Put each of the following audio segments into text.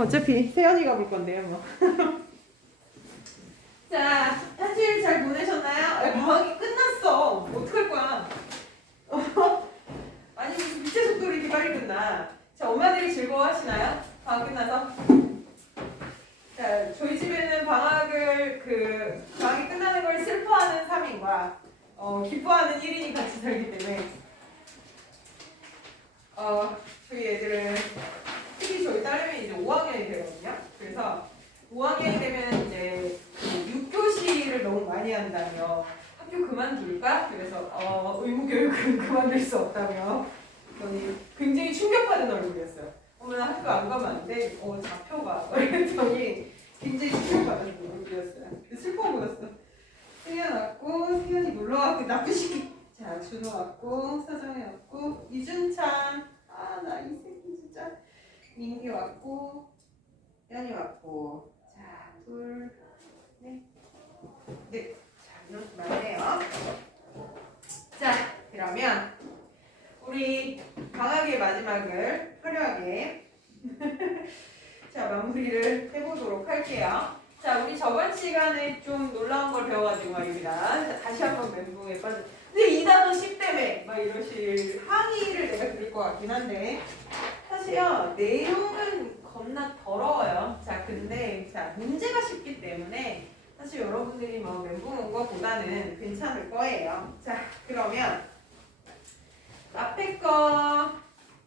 어차피 세연이가 볼 건데요, 뭐. 자, 한 주일 잘 보내셨나요? 방학이 끝났어. 어떡할 거야? 아니, 무슨 빛의 속도로 이렇게 빨리 끝나. 자, 엄마들이 즐거워하시나요? 방학 끝나서? 자, 저희 집에는 방학이 끝나는 걸 슬퍼하는 3인과 기뻐하는 1인이 같이 살기 때문에 저희 애들은 특히 저희 딸내미 이제 5학년이 되거든요. 그래서 5학년이 되면 이제 6교시를 너무 많이 한다며 학교 그만둘까? 그래서 의무교육은 그만둘 수 없다며 그랬더니 굉장히 충격받은 얼굴이었어요. 나 학교 안 가면 안 돼? 잡혀가. 그랬더니 굉장히 충격받은 얼굴이었어요. 슬퍼 보였어. 승현 왔고, 승현이 놀러왔고, 나쁜 시키. 자, 준호 왔고, 서정이 왔고, 이준찬. 나 이 새끼 진짜. 민기 왔고, 연이 왔고. 자, 둘, 넷. 네. 자, 이렇게만 해요. 자, 그러면 우리 방학의 마지막을 화려하게 자, 마무리를 해보도록 할게요. 자, 우리 저번 시간에 좀 놀라운 걸 배워가지고 말입니다. 자, 다시 한번 멘붕에 빠져. 근데 이 단어 10대매 막 이러실 항의를 내가 들을 것 같긴 한데 사실요 내용은 겁나 더러워요. 자, 근데 자 문제가 쉽기 때문에 사실 여러분들이 뭐 멘붕 온 것보다는 괜찮을 거예요. 자, 그러면 앞에 거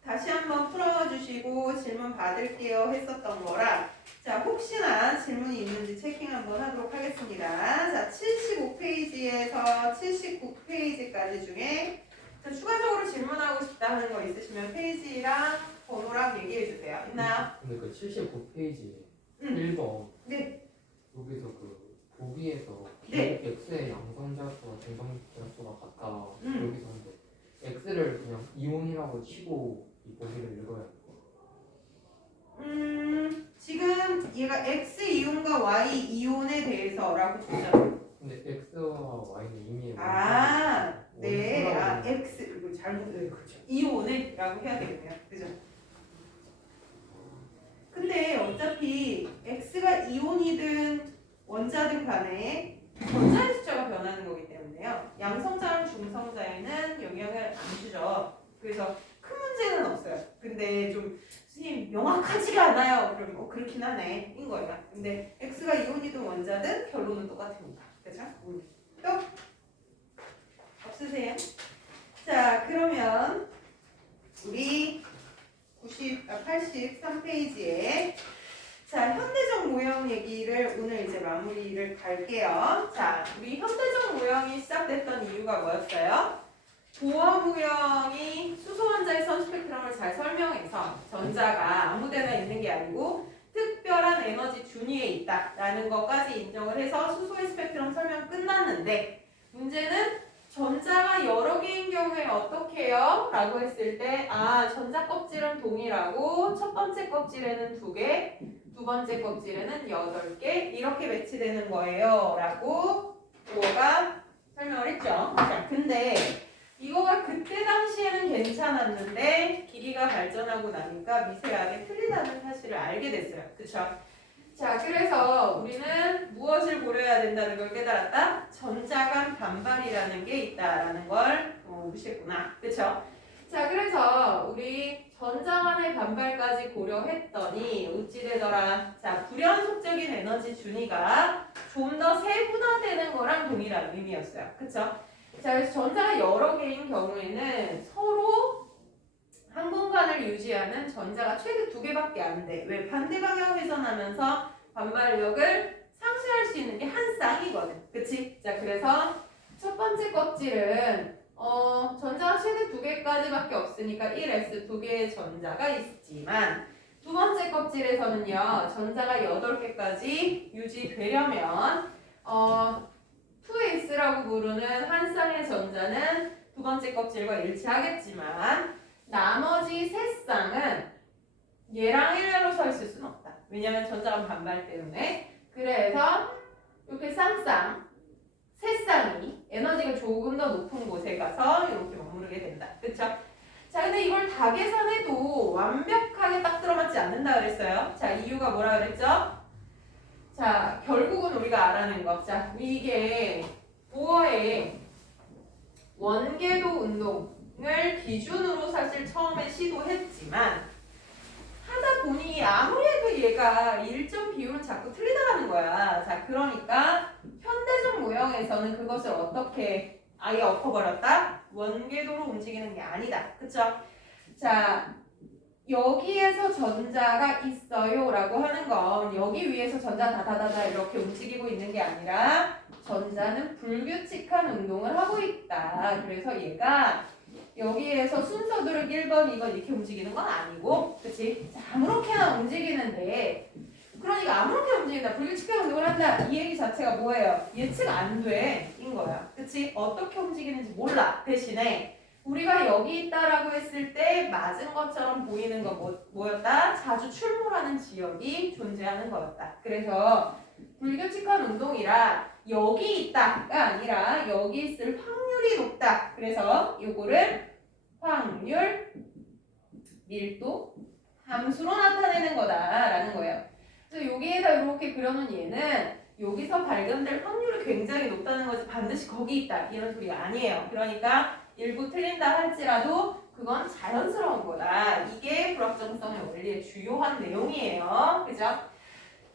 다시 한번 풀어봐 주시고 질문 받을게요 했었던 거라 자, 혹시나 질문이 있는지 체킹 한번 하도록 하겠습니다. 자, 75페이지에서 79페이지까지 중에 자, 추가적으로 질문하고 싶다 하는 거 있으시면 페이지랑 번호랑 얘기해 주세요. 있나요? 근데 그 79페이지 1번 네. 여기서 그 보기에서 네. X의 양성자수와 중성자수가 같다. 음. 여기서 근데 X를 그냥 이온이라고 치고 이 보기를 읽어야 돼요. 지금 얘가 X 이온과 Y 이온에 대해서라고 보잖아요. 근데 X와 Y는 이미 네. X 이거 잘못 그렇죠. 이온에라고 해야 되겠네요. 그죠? 근데 어차피 X가 이온이든 원자든 간에 전자의 숫자가 변하는 거기 때문에요. 양성자랑 중성자에는 영향을 안 주죠. 그래서 큰 문제는 없어요. 근데 좀 선생님 명확하지가 않아요. 그럼 그렇긴 하네 인 거예요. 근데 X가 이온이든 원자든 결론은 똑같습니다. 그죠? 또 없으세요? 자, 그러면 우리 83페이지에 자, 현대적 모형 얘기를 오늘 이제 마무리를 갈게요. 자, 우리 현대적 모형이 시작됐던 이유가 뭐였어요? 보어 모형이 수소 원자의 선 스펙트럼을 잘 설명해서 전자가 아무데나 있는 게 아니고 특별한 에너지 준위에 있다라는 것까지 인정을 해서 수소의 스펙트럼 설명 끝났는데 문제는 전자가 여러 개인 경우에 어떻게 해요? 라고 했을 때 전자 껍질은 동일하고 첫 번째 껍질에는 2개, 두 번째 껍질에는 8개 이렇게 배치되는 거예요 라고 보어가 설명을 했죠. 자, 근데 이거가 그때 당시에는 괜찮았는데 기기가 발전하고 나니까 미세하게 틀리다는 사실을 알게 됐어요. 그쵸? 자, 그래서 우리는 무엇을 고려해야 된다는 걸 깨달았다? 전자 간 반발이라는 게 있다라는 걸 무시했구나. 그쵸? 자, 그래서 우리 전자 간의 반발까지 고려했더니 어찌 되더라? 자, 불연속적인 에너지 준위가 좀 더 세분화되는 거랑 동일한 의미였어요. 그쵸? 자, 그래서 전자가 여러 개인 경우에는 서로 한 공간을 유지하는 전자가 최대 2개밖에 안 돼. 왜? 반대 방향 회전하면서 반발력을 상쇄할 수 있는 게 한 쌍이거든. 그치? 자, 그래서 첫 번째 껍질은 전자가 최대 2개까지밖에 없으니까 1s 2개의 전자가 있지만 두 번째 껍질에서는요. 전자가 8개까지 유지되려면 2s라고 부르는 한 쌍의 전자는 두 번째 껍질과 일치하겠지만 나머지 세 쌍은 얘랑 일렬로 서 있을 수는 없다. 왜냐면 전자간 반발 때문에. 그래서 이렇게 쌍쌍 세 쌍이 에너지가 조금 더 높은 곳에 가서 이렇게 머무르게 된다. 그쵸? 자, 근데 이걸 다 계산해도 완벽하게 딱 들어맞지 않는다 그랬어요. 자, 이유가 뭐라 그랬죠? 자, 결국은 우리가 알아낸 거. 자, 이게 보어의 원궤도 운동을 기준으로 사실 처음에 시도했지만 하다 보니 아무리 해도 얘가 일정 비율은 자꾸 틀리다라는 거야. 자, 그러니까 현대적 모형에서는 그것을 어떻게 아예 엎어버렸다? 원궤도로 움직이는 게 아니다. 그쵸? 자, 여기에서 전자가 있어요 라고 하는 건 여기 위에서 전자 다다다다 이렇게 움직이고 있는 게 아니라 전자는 불규칙한 운동을 하고 있다. 그래서 얘가 여기에서 순서대로 1번, 2번 이렇게 움직이는 건 아니고, 그치? 자, 아무렇게나 움직이는데, 그러니까 아무렇게 움직인다, 불규칙한 운동을 한다, 이 얘기 자체가 뭐예요? 예측 안 돼, 인 거야. 그치? 어떻게 움직이는지 몰라. 대신에, 우리가 여기 있다라고 했을 때 맞은 것처럼 보이는 거 뭐였다? 자주 출몰하는 지역이 존재하는 거였다. 그래서, 불규칙한 운동이라, 여기 있다가 아니라 여기 있을 확률이 높다. 그래서 요거를 확률 밀도 함수로 나타내는 거다라는 거예요. 그래서 여기에다 이렇게 그려놓은 얘는 여기서 발견될 확률이 굉장히 높다는 거지 반드시 거기 있다 이런 소리가 아니에요. 그러니까 일부 틀린다 할지라도 그건 자연스러운 거다. 이게 불확정성의 원리의 주요한 내용이에요. 그죠?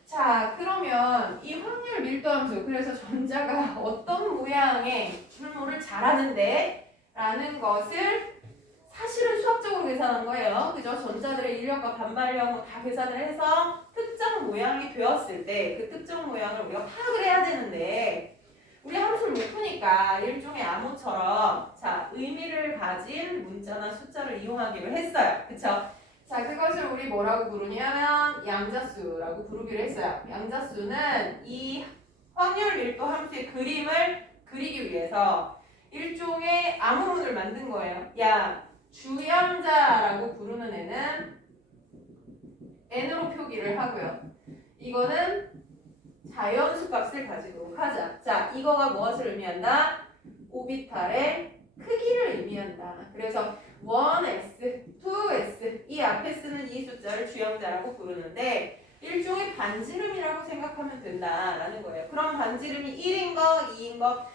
자, 그러면 이 확률 밀도 함수, 그래서 전자가 어떤 모양의 출몰을 잘하는데 라는 것을 사실은 수학적으로 계산한 거예요. 그죠? 전자들의 인력과 반발력을 다 계산을 해서 특정 모양이 되었을 때 그 특정 모양을 우리가 파악을 해야 되는데 우리 함수를 못 푸니까 일종의 암호처럼 자, 의미를 가진 문자나 숫자를 이용하기로 했어요. 그쵸? 자, 그것을 우리 뭐라고 부르냐면 양자수라고 부르기로 했어요. 양자수는 이 확률 밀도 함수의 그림을 그리기 위해서 일종의 암호문을 만든 거예요. 야, 주양자라고 부르는 애는 n으로 표기를 하고요. 이거는 자연수 값을 가지도록 하자. 자, 이거가 무엇을 의미한다? 오비탈의 크기를 의미한다. 그래서 1s, 2s 이 앞에 쓰는 이 숫자를 주양자라고 부르는데 일종의 반지름이라고 생각하면 된다라는 거예요. 그럼 반지름이 1인 거, 2인 거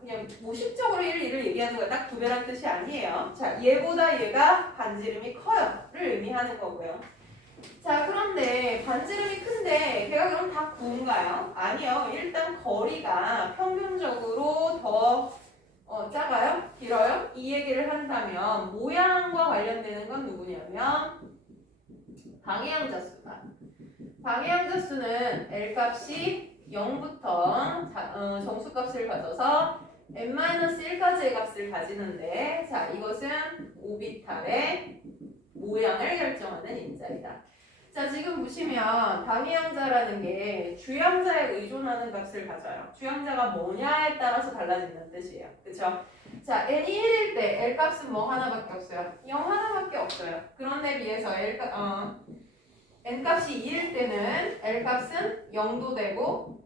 그냥 무식적으로 1, 2를 얘기하는 거야. 딱 두 배란 뜻이 아니에요. 자, 얘보다 얘가 반지름이 커요를 의미하는 거고요. 자, 그런데 반지름이 큰데 걔가 그럼 다 9인가요? 아니요. 일단 거리가 평균적으로 더 작아요? 길어요? 이 얘기를 한다면 모양과 관련되는 건 누구냐면 방해양자수다. 방해양자수는 L값이 0부터 정수값을 가져서 n-1까지의 값을 가지는데 자, 이것은 오비탈의 모양을 결정하는 인자이다. 자, 지금 보시면 방해양자라는 게 주양자에 의존하는 값을 가져요. 주양자가 뭐냐에 따라서 달라진다는 뜻이에요. 그쵸? 자, n이 1일 때 L값은 뭐 하나밖에 없어요? 0 하나밖에 없어요. 그런 데 비해서 n값이 2일 때는 L값은 0도 되고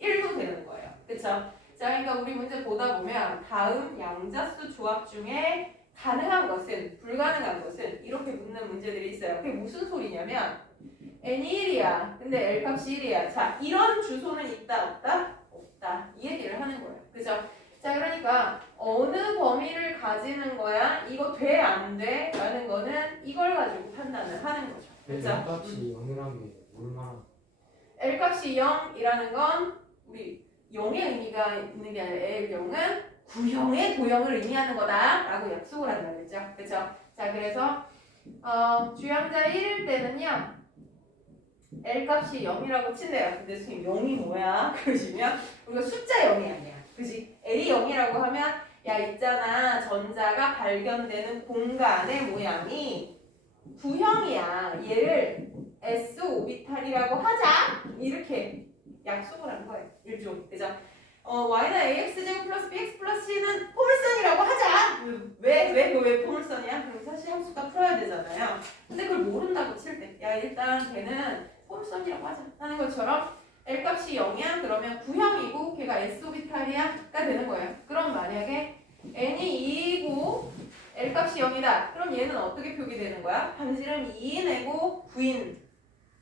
1도 되는 거예요. 그쵸? 자, 그러니까 우리 문제 보다 보면 다음 양자수 조합 중에 가능한 것은, 불가능한 것은 이렇게 묻는 문제들이 있어요. 그게 무슨 소리냐면 n이 1이야. 근데 L값이 1이야. 자, 이런 주소는 있다, 없다? 없다. 이 얘기를 하는 거예요. 그죠? 자, 그러니까 어느 범위를 가지는 거야? 이거 돼, 안 돼? 라는 거는 이걸 가지고 판단을 하는 거죠. 그죠? L값이 0이라는 게 얼마나 L값이 0이라는 건 우리 0의 의미가 있는 게 아니라 L0은 구형의 도형을 의미하는 거다라고 약속을 한다 그랬죠. 그렇죠? 자, 그래서 주양자 1일 때는요. L값이 0이라고 친대요. 근데 선생님 0이 뭐야? 그러시면 우리가 숫자 0이 아니야. 그지? L이 0이라고 하면 야, 있잖아. 전자가 발견되는 공간의 모양이 구형이야. 얘를 S 오비탈이라고 하자. 이렇게 약속을 한 거예요. 일종. 그죠? y는 ax제곱 플러스 bx 플러스 c는 포물선이라고 하자. 왜 포물선이야? 그럼 사실 함수가 풀어야 되잖아요. 근데 그걸 모른다고 칠 때, 야, 일단 걔는 포물선이라고 하자 하는 것처럼 L값이 0이야? 그러면 구형이고 걔가 S 오비탈이야가 되는 거예요. 그럼 만약에 n이 2이고 L 값이 0이다. 그럼 얘는 어떻게 표기되는 거야? 반지름 2인이고 9인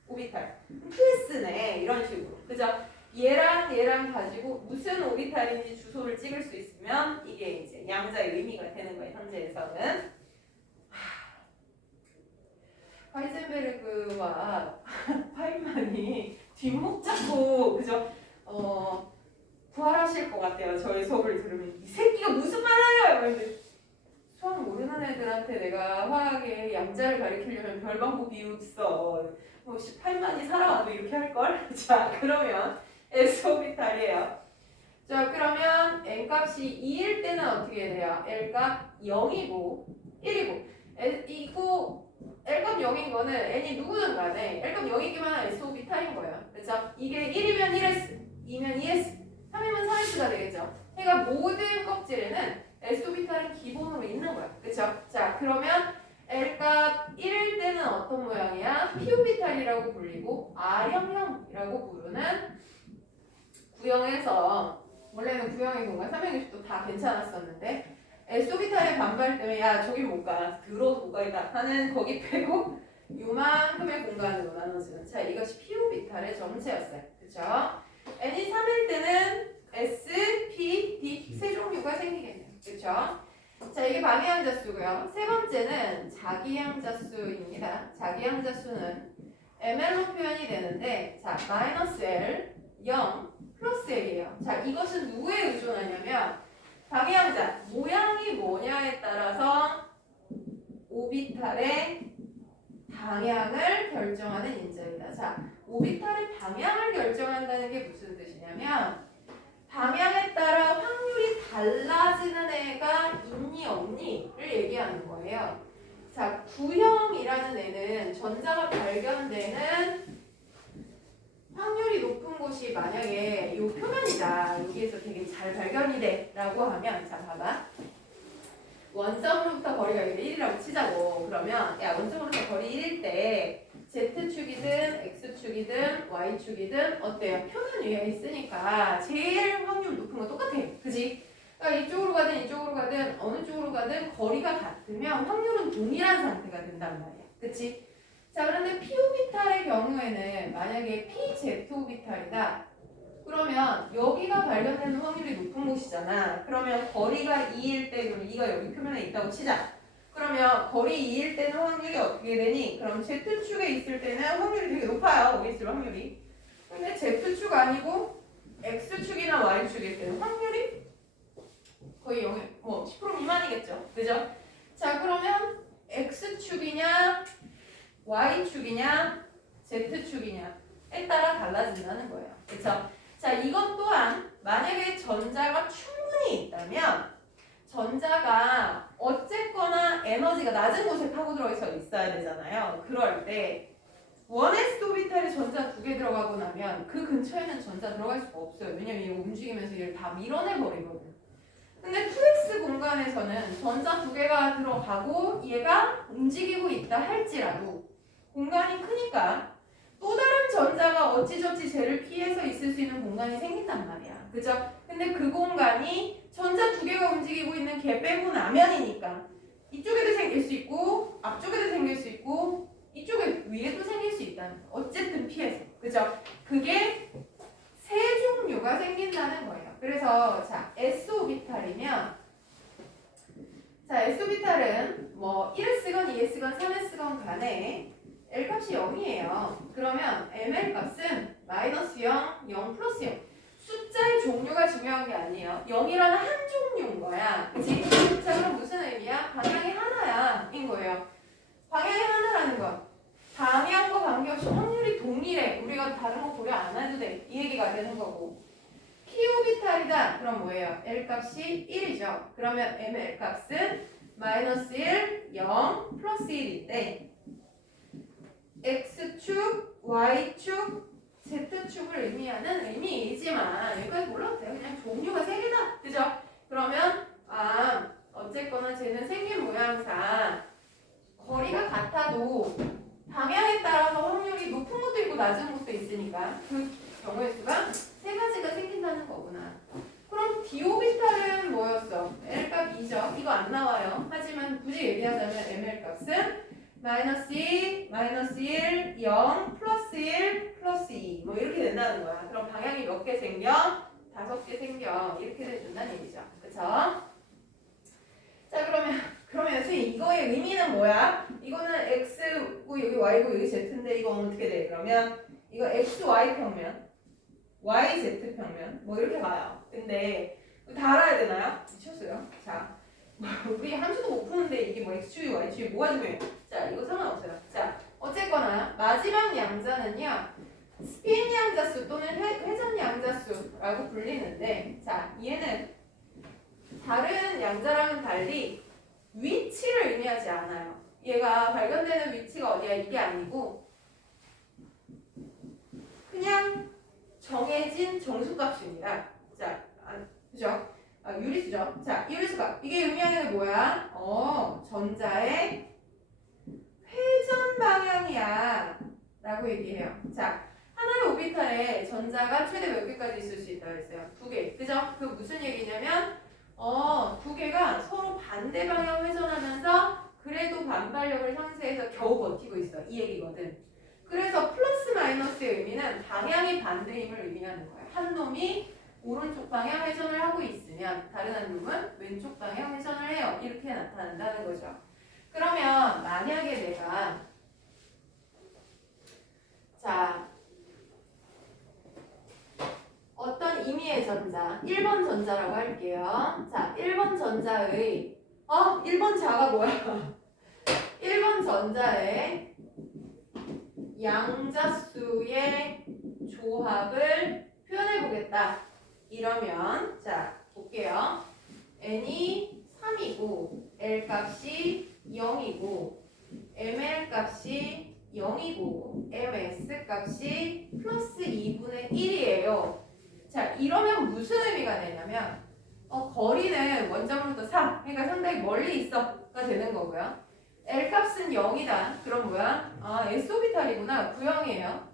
오비탈. 2s네. 이런 식으로. 그죠? 얘랑 가지고 무슨 오비탈인지 주소를 찍을 수 있으면 이게 이제 양자의 의미가 되는 거예요. 현재에서는. 하이젠베르그와 파인만이 뒷목 잡고 그죠? 부활하실 것 같아요. 저희 수업을 들으면 이 새끼가 무슨 말을 해요? 수학 모르는 애들한테 내가 화학의 양자를 가르치려면 별 방법이 없어. 뭐 18만이 살아와도 이렇게 할걸? 자 그러면 S오비탈이에요. 자 그러면 N값이 2일 때는 어떻게 돼요? L값 0이고 1이고 L값 0인 거는 N이 누구든 간에 L값 0이기만 한 S오비탈인 거예요. 그렇죠? 이게 1이면 1S, 2면 2S, 3이면 4S가 되겠죠. 그러니까 모든 껍질에는 S오비탈은 기본으로 있는 거야. 그렇죠? 자 그러면 L값 1일 때는 어떤 모양이야? P오비탈이라고 불리고 R형형이라고 부르는 구형에서 원래는 구형의 공간 360도 다 괜찮았었는데 S오비탈의 반발 때문에 야 저긴 못 가. 들어서 못 가겠다 하는 거기 빼고 요만큼의 공간으로 나눠지는 자 이것이 P오비탈의 정체였어요. 그렇죠? N이 3일 때는 S, P, D 세 종류가 생기겠네요. 그렇죠? 자 이게 방해항자수고요. 세 번째는 자기항자수입니다. 자기항자수는 ML로 표현이 되는데 자 마이너스 L, 0, 플러스 L이에요. 자 이것은 누구에 의존하냐면 방해항자 모양이 뭐냐에 따라서 오비탈의 방향을 결정하는 인자입니다. 자 오비탈의 방향을 결정한다는 게 무슨 뜻이냐면 방향에 따라 확률이 달라지는 애가 있니 없니를 얘기하는 거예요. 자, 구형이라는 애는 전자가 발견되는 확률이 높은 곳이 만약에 이 표면이다. 여기에서 되게 잘 발견이 돼 라고 하면 자 봐봐. 원점으로부터 거리가 1이라고 치자고. 그러면 야 원점으로부터 거리 1일 때 Z축이든 X축이든 Y축이든 어때요? 표면 위에 있으니까 제일 확률 높은 거 똑같아. 그지? 그러니까 이쪽으로 가든 이쪽으로 가든 어느 쪽으로 가든 거리가 같으면 확률은 동일한 상태가 된단 말이야. 그치? 자 그런데 P오비탈의 경우에는 만약에 PZ오비탈이다. 그러면 여기가 발견되는 확률이 높은 곳이잖아. 그러면 거리가 2일 때 그럼 2가 여기 표면에 있다고 치자. 그러면 거리 2일 때는 확률이 어떻게 되니? 그럼 Z축에 있을 때는 확률이 되게 높아요. 여기 있을 확률이. 근데 Z축 아니고 X축이나 Y축일 때는 확률이 거의 0, 뭐 10% 미만이겠죠. 그죠? 자 그러면 X축이냐 Y축이냐 Z축이냐에 따라 달라진다는 거예요. 그렇죠? 자 이것 또한 만약에 전자가 충분히 있다면 전자가 어쨌거나 에너지가 낮은 곳에 파고 들어서 있어야 되잖아요. 그럴 때 1s 오비탈에 전자 2개 들어가고 나면 그 근처에는 전자 들어갈 수가 없어요. 왜냐면 이거 움직이면서 얘를 다 밀어내버리거든. 근데 2x 공간에서는 전자 2개가 들어가고 얘가 움직이고 있다 할지라도 공간이 크니까 또 다른 전자가 어찌저찌 쟤를 피해서 있을 수 있는 공간이 생긴단 말이야. 그죠? 근데 그 공간이 전자 2개가 움직이고 있는 걔 빼고 나면이니까 이쪽에도 생길 수 있고 앞쪽에도 생길 수 있고 이쪽에 위에도 생길 수 있다는 거. 어쨌든 피해서. 그죠? 그게 세 종류가 생긴다는 거예요. 그래서 자 S오비탈이면 자 S오비탈은 뭐 1s건 2s건 3s건 간에 L값이 0이에요. 그러면 ML값은 마이너스 0, 0 플러스 0. 숫자의 종류가 중요한 게 아니에요. 0이라는 한 종류인 거야. 그치? 자 그럼 무슨 의미야? 방향이 하나야 인 거예요. 방향이 하나라는 건 방향과 관계없이 확률이 동일해. 우리가 다른 거 고려 안 해도 돼. 이 얘기가 되는 거고. P오비탈이다. 그럼 뭐예요? L값이 1이죠. 그러면 ML값은 마이너스 1, 0, 플러스 1인데 X축, Y축, Z축을 의미하는 의미이지만 여기까지 몰라도 돼요. 그냥 종류가 세 개다. 그죠? 그러면 어쨌거나 쟤는 생긴 모양상 거리가 같아도 방향에 따라서 확률이 높은 것도 있고 낮은 것도 있으니까 그 경우의 수가 세 가지가 생긴다는 거구나. 그럼 d 오비탈은 뭐였어? L 값 2죠. 이거 안 나와요. 하지만 굳이 얘기하자면 ml 값은 마이너스 2, 마이너스 1, 0, 플러스 1, 플러스 2. 뭐 이렇게 된다는 거야. 그럼 방향이 몇 개 생겨? 5개 생겨. 이렇게 돼준다는 얘기죠. 그쵸? 자, 그러면 선생님 이거의 의미는 뭐야? 이거는 x고 여기 y고 여기 z인데 이거 어떻게 돼? 그러면 이거 xy 평면, yz 평면 뭐 이렇게 가요. 근데 다 알아야 되나요? 미쳤어요. 자, 우리 함수도 못 푸는데 이게 뭐 x축이 y축이 뭐가 중요해? 자, 이거 상관없어요. 자, 어쨌거나 마지막 양자는요 스핀 양자수 또는 회전 양자수라고 불리는데, 자, 얘는 다른 양자랑은 달리 위치를 의미하지 않아요. 얘가 발견되는 위치가 어디야 이게 아니고 그냥 정해진 정수값입니다. 자, 그죠? 유리수죠. 자, 유리수값. 이게 의미하는 게 뭐야? 전자의 회전 방향이야 라고 얘기해요. 자, 하나의 오비탈에 전자가 최대 몇 개까지 있을 수 있다고 했어요? 2개. 그죠? 그 무슨 얘기냐면 2개가 서로 반대 방향 회전하면서 그래도 반발력을 상쇄해서 겨우 버티고 있어. 이 얘기거든. 그래서 플러스 마이너스의 의미는 방향이 반대임을 의미하는 거야. 한 놈이 오른쪽 방향 회전을 하고 있으면 다른 한 놈은 왼쪽 방향 회전을 해요. 이렇게 나타난다는 거죠. 그러면 만약에 내가 자 어떤 임의의 전자 1번 전자라고 할게요. 자 1번 전자의 1번 자가 뭐야? 1번 전자의 양자수의 조합을 표현해 보겠다. 이러면 자 볼게요. n이 3이고 L 값이 0이고 ml 값이 0이고 ms 값이 플러스 2분의 1이에요. 자 이러면 무슨 의미가 되냐면 거리는 원점으로부터 3, 그러니까 상당히 멀리 있어가 되는 거고요. L 값은 0이다. 그럼 뭐야? S오비탈이구나. 구형이에요.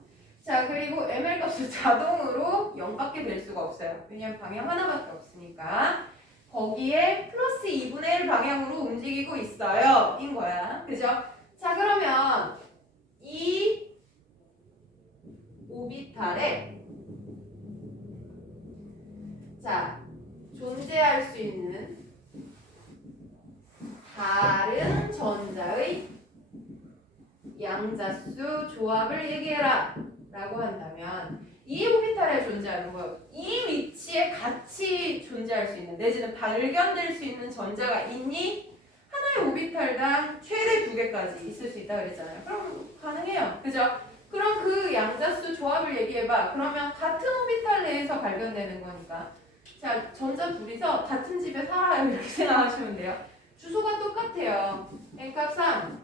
자, 그리고 ML 값은 자동으로 0밖에 될 수가 없어요. 왜냐면 방향 하나밖에 없으니까. 거기에 플러스 2분의 1 방향으로 움직이고 있어요. 인 거야. 그죠? 자, 그러면 이 오비탈에 자, 존재할 수 있는 다른 전자의 양자수 조합을 얘기해라 라고 한다면 이 오비탈에 존재하는 거, 이 위치에 같이 존재할 수 있는 내지는 발견될 수 있는 전자가 있니? 하나의 오비탈당 최대 2개까지 있을 수 있다 그랬잖아요. 그럼 가능해요. 그죠? 그럼 그 양자수 조합을 얘기해봐. 그러면 같은 오비탈 내에서 발견되는 거니까 자, 전자 둘이서 같은 집에 살아요. 이렇게 생각하시면 돼요. 주소가 똑같아요. n값 3,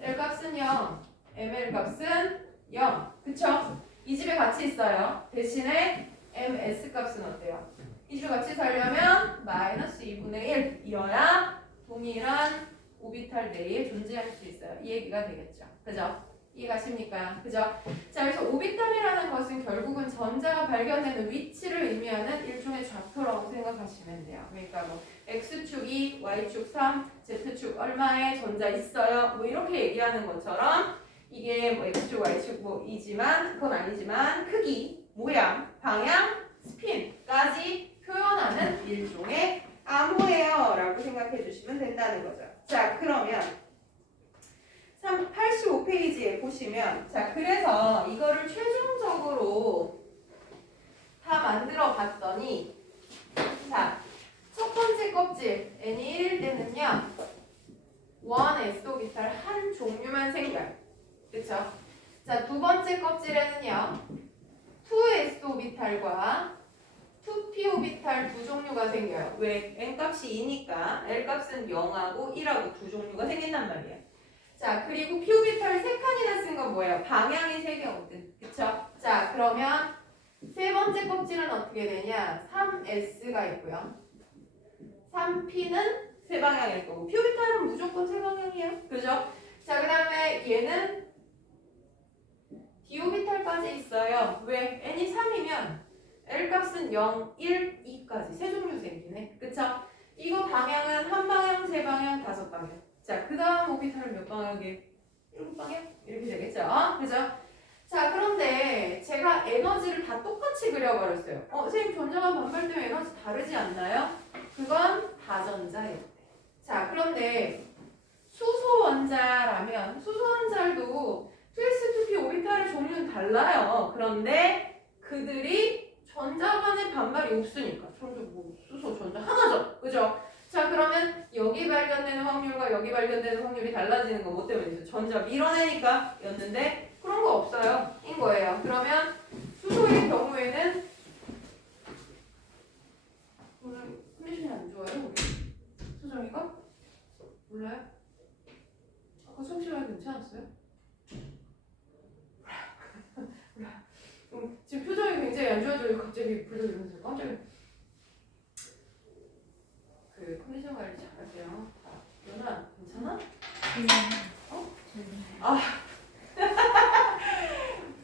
L값은 0, ml값은 0. 그쵸? 이 집에 같이 있어요. 대신에 ms값은 어때요? 이 집에 같이 살려면 마이너스 2분의 1이어야 동일한 오비탈 내에 존재할 수 있어요. 이 얘기가 되겠죠. 그죠? 이해가십니까? 그죠? 자, 그래서 오비탈이라는 것은 결국은 전자가 발견되는 위치를 의미하는 일종의 좌표라고 생각하시면 돼요. 그러니까 뭐 x축 2, y축 3, z축 얼마에 전자 있어요? 뭐 이렇게 얘기하는 것처럼 이게 뭐 x축, y축 뭐이지만 그건 아니지만 크기, 모양, 방향, 스핀까지 표현하는 일종의 암호예요 라고 생각해 주시면 된다는 거죠. 자, 그러면 85페이지에 보시면 자 그래서 이거를 최종적으로 다 만들어 봤더니 자 첫 번째 껍질 n이 1일 때는요 1 S오비탈 한 종류만 생겨요. 그쵸? 자 두 번째 껍질에는요 2 S오비탈과 2p 오비탈 두 종류가 생겨요. 왜? n값이 2니까 L값은 0하고 1하고 두 종류가 생긴단 말이에요. 자, 그리고 p 오비탈 3칸이나 쓴 건 뭐예요? 방향이 3개거든. 그쵸? 자, 그러면 세 번째 껍질은 어떻게 되냐? 3s가 있고요. 3p는 세 방향일 거고 p 오비탈은 무조건 세 방향이에요. 그죠? 자, 그 다음에 얘는 d 오비탈까지 있어요. 왜? n이 3이면 L 값은 0, 1, 2까지 세 종류 생기네. 그쵸? 이거 방향은 한 방향, 세 방향, 다섯 방향. 자, 그 다음 오비탈은 몇 방향이? 일곱 방향? 이렇게 되겠죠? 그죠? 자, 그런데 제가 에너지를 다 똑같이 그려버렸어요. 선생님, 전자와 반발 때문에 에너지 다르지 않나요? 그건 다전자예요. 자, 그런데 수소 원자라면 수소 원자도 2s, 2p 오비탈의 종류는 달라요. 그런데 그들이 전자 간의 반발이 없으니까 전자 뭐 수소 전자 하나죠. 그죠? 자, 그러면 여기 발견되는 확률과 여기 발견되는 확률이 달라지는 거 뭐 때문이죠? 전자 밀어내니까 였는데 그런 거 없어요. 인 거예요. 그러면 수소의 경우에는 오늘 컨디션이 안 좋아요? 우리 수정이가? 몰라요? 아까 수업 시간에 괜찮았어요? 지금 표정이 굉장히 안 좋아져요. 갑자기 불러주면서 깜짝이야. 그 컨디션 관리 잘하세요. 연아 괜찮아?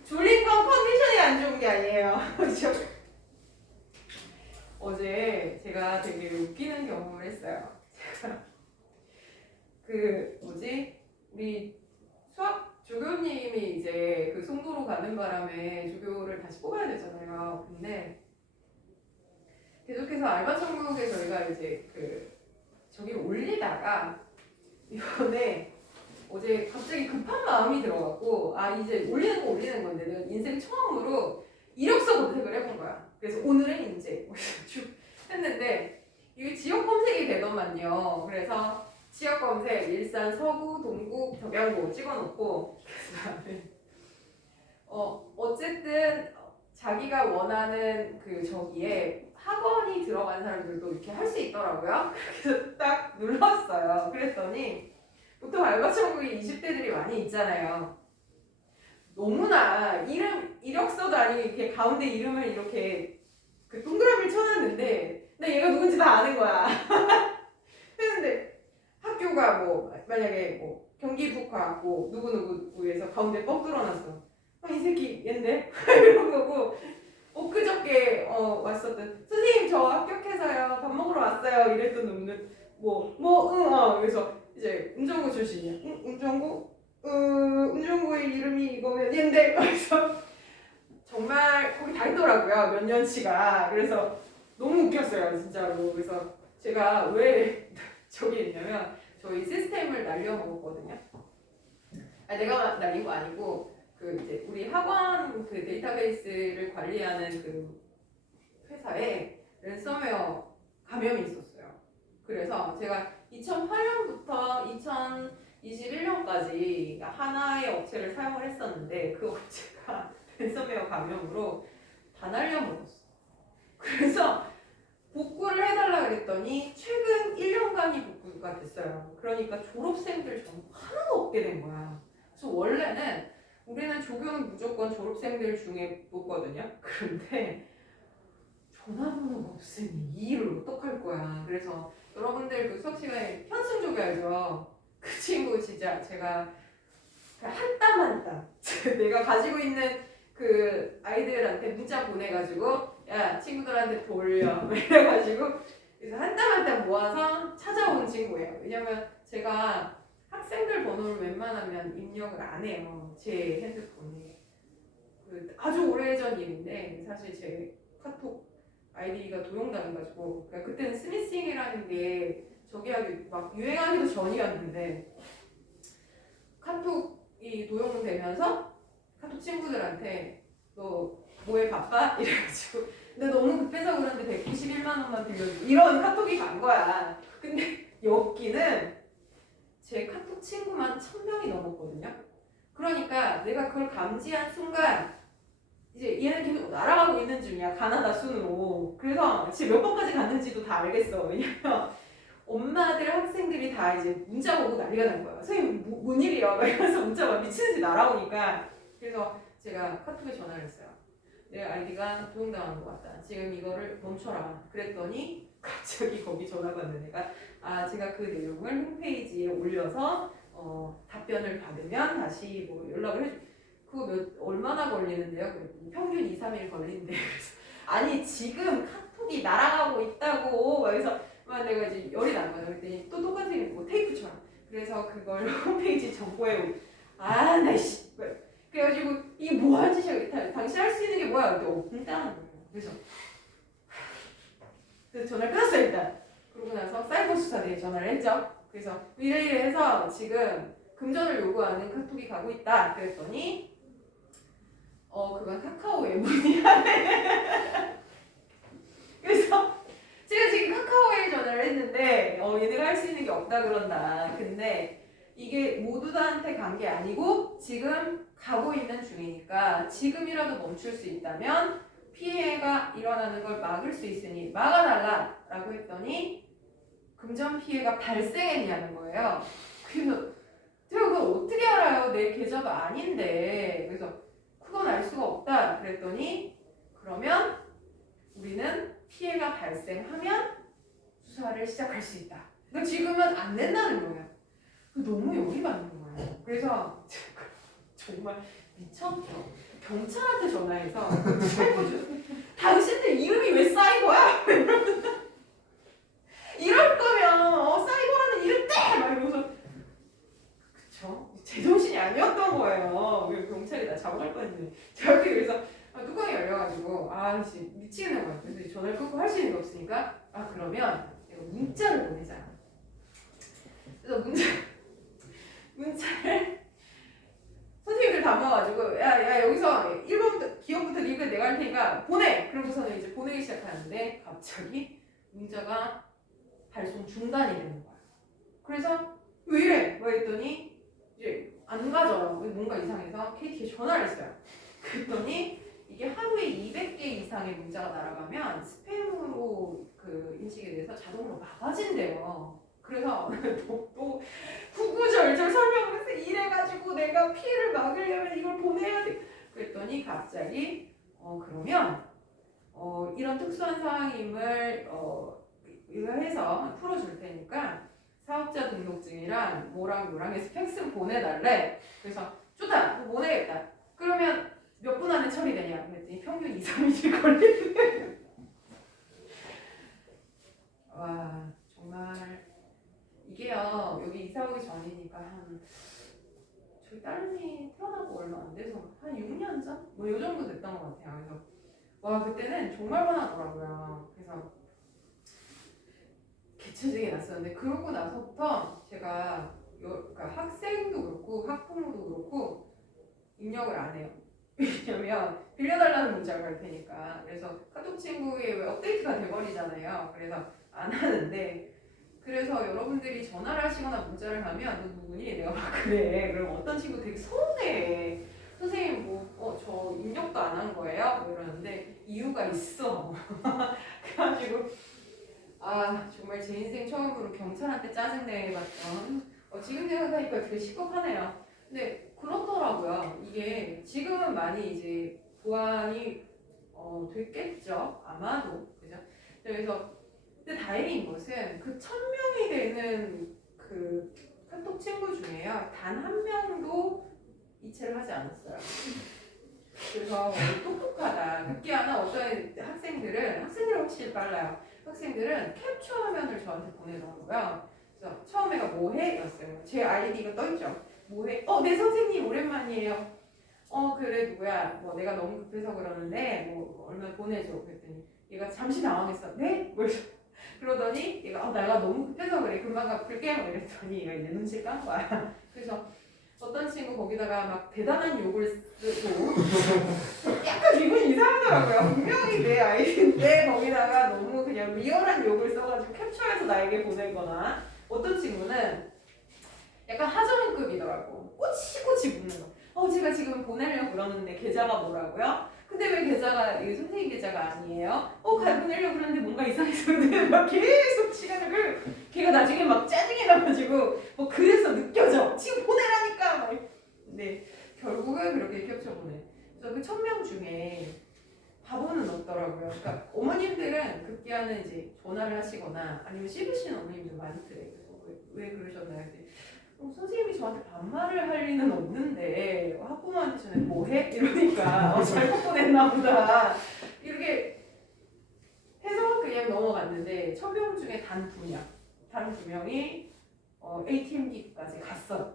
졸린 건 컨디션이 안 좋은 게 아니에요. 그죠? 어제 제가 되게 웃기는 경험을 했어요. 제가 우리 수학 조교님이 이제 그 송도로 가는 바람에 조교를 다시 뽑아야 되잖아요. 근데 계속해서 알바 천국에 저희가 이제 저기를 올리다가 이번에 어제 갑자기 급한 마음이 들어갖고 이제 올리는 건데 내가 인생 처음으로 이력서 검색을 해본 거야. 그래서 오늘은 이제 쭉 했는데 이게 지역 검색이 되더만요. 그래서 지역 검색 일산 서구 동구 덕양고 찍어놓고 그다음에 어쨌든 자기가 원하는 저기에 학원이 들어간 사람들도 이렇게 할 수 있더라고요. 그래서 딱 눌렀어요. 그랬더니 보통 알바천국에 20대들이 많이 있잖아요. 너무나 이력서도 아니고 이렇게 가운데 이름을 이렇게 동그라미를 쳐놨는데 근데 얘가 누군지 다 아는 거야. 했는데 학교가 만약에 경기 북화 누구누구에서 가운데 뻑 뚫어놨어. 이 새끼 얘인데? 이런 거고 엊그저께 왔었던 선생님 저 합격해서요 밥 먹으러 왔어요 이랬던 놈은 그래서 이제 운전고 출신이야. 운전고? 운전고의 이름이 이거면 얘인데 그래서 정말 거기 다 있더라고요. 몇 년치가. 그래서 너무 웃겼어요 진짜로. 그래서 제가 왜 저기 있냐면 저희 시스템을 날려먹었거든요. 내가 날린 거 아니고 이제 우리 학원 데이터베이스를 관리하는 회사에 랜섬웨어 감염이 있었어요. 그래서 제가 2008년부터 2021년까지 하나의 업체를 사용을 했었는데 그 업체가 랜섬웨어 감염으로 다 날려먹었어. 그래서 복구를 해달라 그랬더니 최근 1년간이 복구가 됐어요. 그러니까 졸업생들 전부 하나도 없게 된 거야. 그래서 원래는 우리는 조교는 무조건 졸업생들 중에 뽑거든요. 그런데 전화번호가 없으니 이 일을 어떡할 거야. 그래서 여러분들 수업 시간에 현승 조교 알죠? 그 친구 진짜 제가 한 땀 한 땀 내가 가지고 있는 아이들한테 문자 보내가지고 야 친구들한테 돌려 이래가지고 그래서 한 땀 한 땀 모아서 찾아온 친구예요. 왜냐면 제가 학생들 번호를 웬만하면 입력을 안 해요. 제 핸드폰에. 아주 오래전 일인데 사실 제 카톡 아이디가 도용당해가지고 그때는 스미싱이라는 게 막 유행하기도 전이었는데 카톡이 도용되면서 카톡 친구들한테 너 뭐해 바빠? 이래가지고 근데 너무 급해서 그런데 191만 원만 빌려줘 이런 카톡이 간 거야. 근데 여기는 제 카톡 친구만 1000명이 넘었거든요. 그러니까 내가 그걸 감지한 순간 이제 얘는 계속 날아가고 있는 중이야. 가나다 순으로. 그래서 지금 몇 번까지 갔는지도 다 알겠어. 왜냐면 엄마들 학생들이 다 이제 문자 오고 난리가 난 거야. 선생님 뭔 일이야? 막 이러면서 문자가 미친 듯이 날아오니까 그래서 제가 카톡에 전화를 했어요. 내 아이디가 도용당한 것 같다. 지금 이거를 멈춰라. 그랬더니 갑자기 거기 전화가 왔는 애가 제가 그 내용을 홈페이지에 올려서 답변을 받으면 다시 연락을 해줘. 그거 얼마나 걸리는데요? 평균 2, 3일 걸린대. 그래서 아니 지금 카톡이 날아가고 있다고. 그래서 막 내가 이제 열이 난 거야. 그랬더니 또 똑같은 뭐 테이프처럼. 그래서 그걸 홈페이지 정보에 아나씨 그래가지고 이게 뭐하는 짓이야. 당신 할 수 있는 게 뭐야? 근데 없다는 거예요. 그래서 전화를 끊었어요 일단. 그러고 나서 사이버 수사대에 전화를 했죠. 그래서 이래 해서 지금 금전을 요구하는 카톡이 가고 있다. 그랬더니 그건 카카오의 문의야. 그래서 제가 지금 카카오에 전화를 했는데 얘네가 할 수 있는 게 없다 그런다. 근데 이게 모두 다한테 간 게 아니고 지금 가고 있는 중이니까 지금이라도 멈출 수 있다면 피해가 일어나는 걸 막을 수 있으니 막아달라라고 했더니 금전 피해가 발생했냐는 거예요. 그래서 제가 그걸 어떻게 알아요? 내 계좌도 아닌데. 그래서 그건 알 수가 없다. 그랬더니 그러면 우리는 피해가 발생하면 수사를 시작할 수 있다. 근데 지금은 안 된다는 거예요. 너무 열이 받는 거예요. 그래서 정말 미쳤죠. 경찰한테 전화해서 당신들 이름이 왜 사이버야? 이럴 거면 사이버라는 이름 떼! 막 이러면서 그쵸? 제정신이 아니었던 거예요. 경찰이 나 잡아갈 뻔했는데 제가 그래서 뚜껑이 열려가지고 아씨 미치겠는 거예요. 그래서 전화를 끊고 할 수 있는 게 없으니까 그러면 내가 문자를 보내자. 그래서 문자를 선생님들 다 모아가지고 야 여기서 1번부터 기억부터 리뷰 내가 할 테니까 보내! 그러고서는 이제 보내기 시작하는데 갑자기 문자가 발송 중단이 되는 거야. 그래서 왜 이래? 뭐 했더니 이제 안 가져요. 뭔가 이상해서 KT에 전화를 했어요. 그랬더니 이게 하루에 200개 이상의 문자가 날아가면 스팸으로 그 인식이 돼서 자동으로 막아진대요. 그래서 또 구구절절 설명을 해서 이래가지고 내가 피해를 막으려면 이걸 보내야 돼. 그랬더니 갑자기 그러면 이런 특수한 상황임을 이거 해서 풀어줄 테니까 사업자 등록증이랑 뭐랑 해서 팩스 보내달래. 그래서 좋다. 보내겠다. 그러면 몇 분 안에 처리되냐? 그랬더니 평균 2, 3일 걸리네. 와 정말 이게요. 여기 이사 오기 전이니까 저희 딸님이 태어나고 얼마 안 돼서 한 6년 전? 뭐 요 정도 됐던 것 같아요. 그래서 와 그때는 정말 화나더라고요. 그래서 개체적이 났었는데 그러고 나서부터 제가 그러니까 학생도 그렇고 학부모도 그렇고 입력을 안 해요. 왜냐면 빌려달라는 문자가 갈 테니까. 그래서 카톡 친구에 왜 업데이트가 돼버리잖아요. 그래서 안 하는데 그래서 여러분들이 전화를 하시거나 문자를 하면 너 누구니? 내가 막 그래. 그럼 어떤 친구 되게 서운해. 선생님 저 입력도 안 한 거예요? 뭐 이러는데 이유가 있어. 그래가지고 정말 제 인생 처음으로 경찰한테 짜증내봤던 지금 생각하니까 되게 시겁하네요. 근데 그렇더라고요. 이게 지금은 많이 이제 보완이 됐겠죠. 아마도 그죠? 그래서 근데 다행인 것은 그 1000명이 되는 그 카톡 친구 중에요 단 한 명도 이체를 하지 않았어요. 그래서 똑똑하다. 특히나 어떤 학생들은 확실히 빨라요. 학생들은 캡처 화면을 저한테 보내더라고요. 그래서 처음에가 뭐해? 였어요. 제 아이디가 떠있죠. 뭐해? 네 선생님 오랜만이에요. 그래 누구야? 뭐 내가 너무 급해서 그러는데 뭐 얼마 보내줘. 그랬더니 얘가 잠시 당황했어. 네? 뭐 그러더니 얘가 내가 너무 급해서 그래. 금방 갚을게. 뭐 이랬더니 얘가 이제 눈치를 깐 거야. 그래서 어떤 친구 거기다가 막 대단한 욕을 쓰고 약간 기분이 이상하더라고요. 분명히 내 아이인데 거기다가 너무 그냥 리얼한 욕을 써가지고 캡처해서 나에게 보내거나 어떤 친구는 약간 하정우급이더라고. 꼬치꼬치 묻는 거. 제가 지금 보내려고 그러는데 계좌가 뭐라고요? 근데 왜 계좌가 이 선생님 계좌가 아니에요? 보내려고 그러는데 뭔가 이상해서 막 계속 시간을 걔가 나중에 막 짜증이 나가지고 그래서 느껴져. 지금 보내라니까. 근데 결국은 그렇게 캡처 보내. 그래서 그 1000명 중에 바보는 없더라고요. 그러니까 어머님들은 급기야는 이제 전화를 하시거나 아니면 씹으시는 어머님들 많이 그래요. 그래서 왜 그러셨나요? 선생님이 저한테 반말을 할 리는 없는데 학부모한테 전에 뭐해? 이러니까 잘못 보냈나 보다. 이렇게 그냥 넘어갔는데 1000명 중에 단 2명이 ATM기까지 갔어.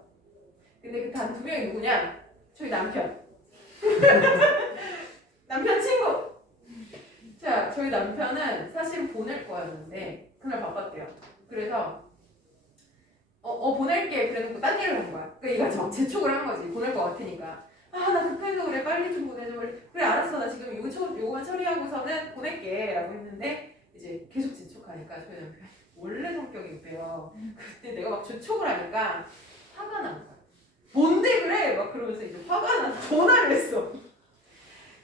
근데 그 단 2명이 누구냐? 저희 남편. 남편 친구. 자, 저희 남편은 사실 보낼 거였는데 그날 바빴대요. 그래서 보낼게 그래놓고 딴 일을 한 거야. 그러니까 얘가 재촉을 한 거지. 보낼 것 같으니까. 아, 나 급해서 그래. 빨리 좀 보내줘. 그래, 알았어. 나 지금 요거만 처리하고서는 보낼게. 라고 했는데 이제 계속 재촉하니까 저희 남편이 원래 성격이 그래요. 그때 내가 막 재촉을 하니까 화가 난 거야. 뭔데 그래? 막 그러면서 이제 화가 나서 전화를 했어.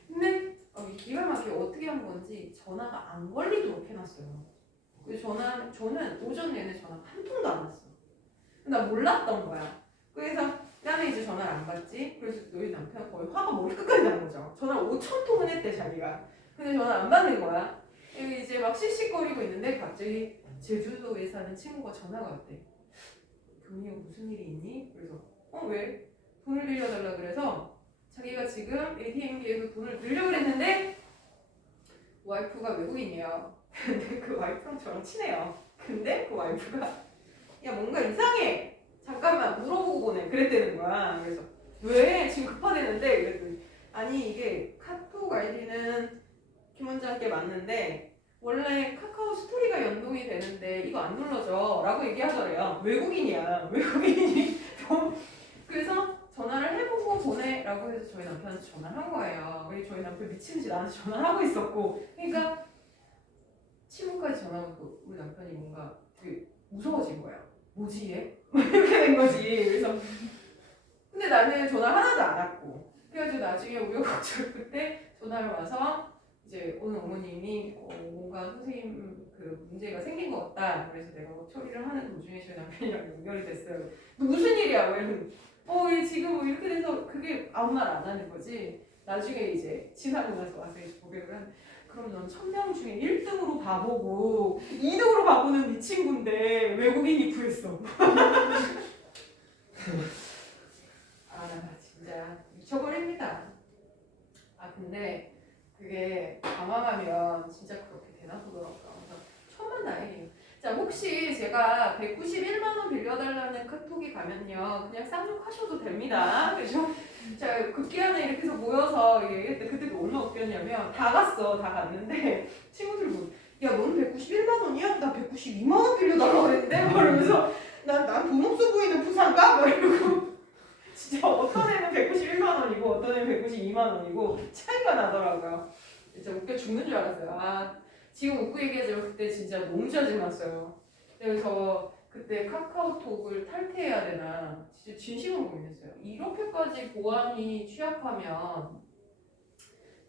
근데 기가 막히게 어떻게 한 건지 전화가 안 걸리도록 해놨어요. 그래서 저는 오전 내내 전화가 한 통도 안 왔어. 나 몰랐던 거야. 그래서 나는 이제 전화를 안 받지. 그래서 너희 남편 거의 화가 머리끝까지 난 거죠. 전화를 5000통은 했대 자기가. 근데 전화 안 받는 거야. 이제 막 씩씩거리고 있는데 갑자기 제주도에 사는 친구가 전화가 왔대. 경희야 무슨 일이 있니? 그래서 왜? 돈을 빌려달라 그래서 자기가 지금 ATM기에서 돈을 넣으려고 했는데 와이프가 외국인이에요. 근데 그 와이프랑 저랑 친해요. 근데 그 와이프가 야 뭔가 이상해. 잠깐만 물어보고 보내. 그랬다는 거야. 그래서 왜? 지금 급하대는데? 그랬더니 아니 이게 카톡 아이디는 김 원장께 맞는데 원래 카카오 스토리가 연동이 되는데 이거 안 눌러져 라고 얘기하더래요. 외국인이야. 외국인이. 그래서 전화를 해보고 보내라고 해서 저희 남편한테 전화를 한 거예요. 왜 저희 남편 미친듯이 나한테 전화를 하고 있었고. 그러니까 친구까지 전화 오고 우리 남편이 뭔가 되게 무서워진 거예요. 뭐지 얘? 이렇게 된 거지. 그래서 근데 나는 전화 하나도 안 왔고 그래가지고 나중에 우여곡절 그때 전화를 와서 이제 오늘 어머님이 뭔가 선생님 그 문제가 생긴 것 같다. 그래서 내가 뭐 처리를 하는 도중에 저희 남편이랑 연결이 됐어요. 너 무슨 일이야? 얘 지금 뭐 이렇게 돼서 그게 아무 말 안 하는 거지. 나중에 이제 지나고 나서 와서 이제 고백을 한 그럼 넌 1000명 중에 1등으로 바보고 2등으로 바보는 네 친구인데 외국인이 구했어. 진짜 미쳐버립니다. 근데 그게 감안하면 진짜 그렇게 되나 보더라고요. 그래서 천만다행이에요. 자, 혹시 제가 191만 원 빌려달라는 카톡이 가면요 그냥 쌍욕하셔도 됩니다. 그죠? 자, 급기야는 이렇게 해서 모여서 얘기했대. 그때 얼마 웃겼냐면 다 갔는데 친구들이 야 너는 191만 원이야? 나 192만 원 빌려달라고 그랬는데? 그러면서 난 돈 없어 보이는 부산가? 이러고 진짜 어떤 애는 191만 원이고 어떤 애는 192만 원이고 차이가 나더라고요. 진짜 웃겨 죽는 줄 알았어요. 지금 웃고 얘기하지만 그때 진짜 너무 짜증났어요. 그래서 그때 카카오톡을 탈퇴해야 되나 진짜 진심으로 고민했어요. 이렇게까지 보안이 취약하면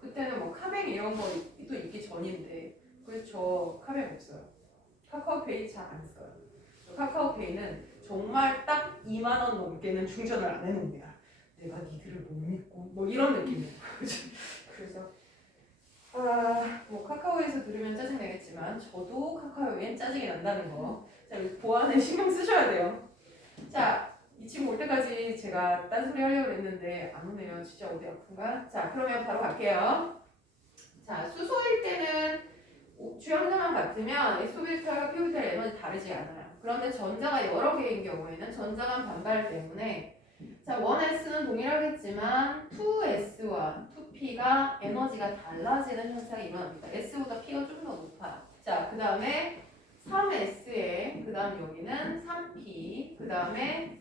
그때는 뭐 카뱅 이런 거 또 있기 전인데 그래서 저 카뱅 없어요. 카카오페이 잘 안 써요. 카카오페이는 정말 딱 2만 원 넘게는 충전을 안 해놓습니다. 내가 니들을 못 믿고 뭐 이런 느낌이에요. 그래서 뭐 카카오에서 들으면 짜증 내겠지만 저도 카카오엔 짜증이 난다는 거. 자, 보안에 신경 쓰셔야 돼요. 자, 이 친구 올 때까지 제가 딴소리 하려고 했는데 안 오네요. 진짜 어디 아픈가? 자, 그러면 바로 갈게요. 자, 수소일 때는 주형사만 같으면 S오비탈과 P오비탈 에너지 다르지 않아요. 그런데 전자가 여러 개인 경우에는 전자 간 반발 때문에 자, 1S는 동일하겠지만 2S와 2P가 에너지가 달라지는 현상이 일어납니다. S보다 P가 좀 더 높아요. 자, 그 다음에 3S에 그 다음 여기는 3P 그 다음에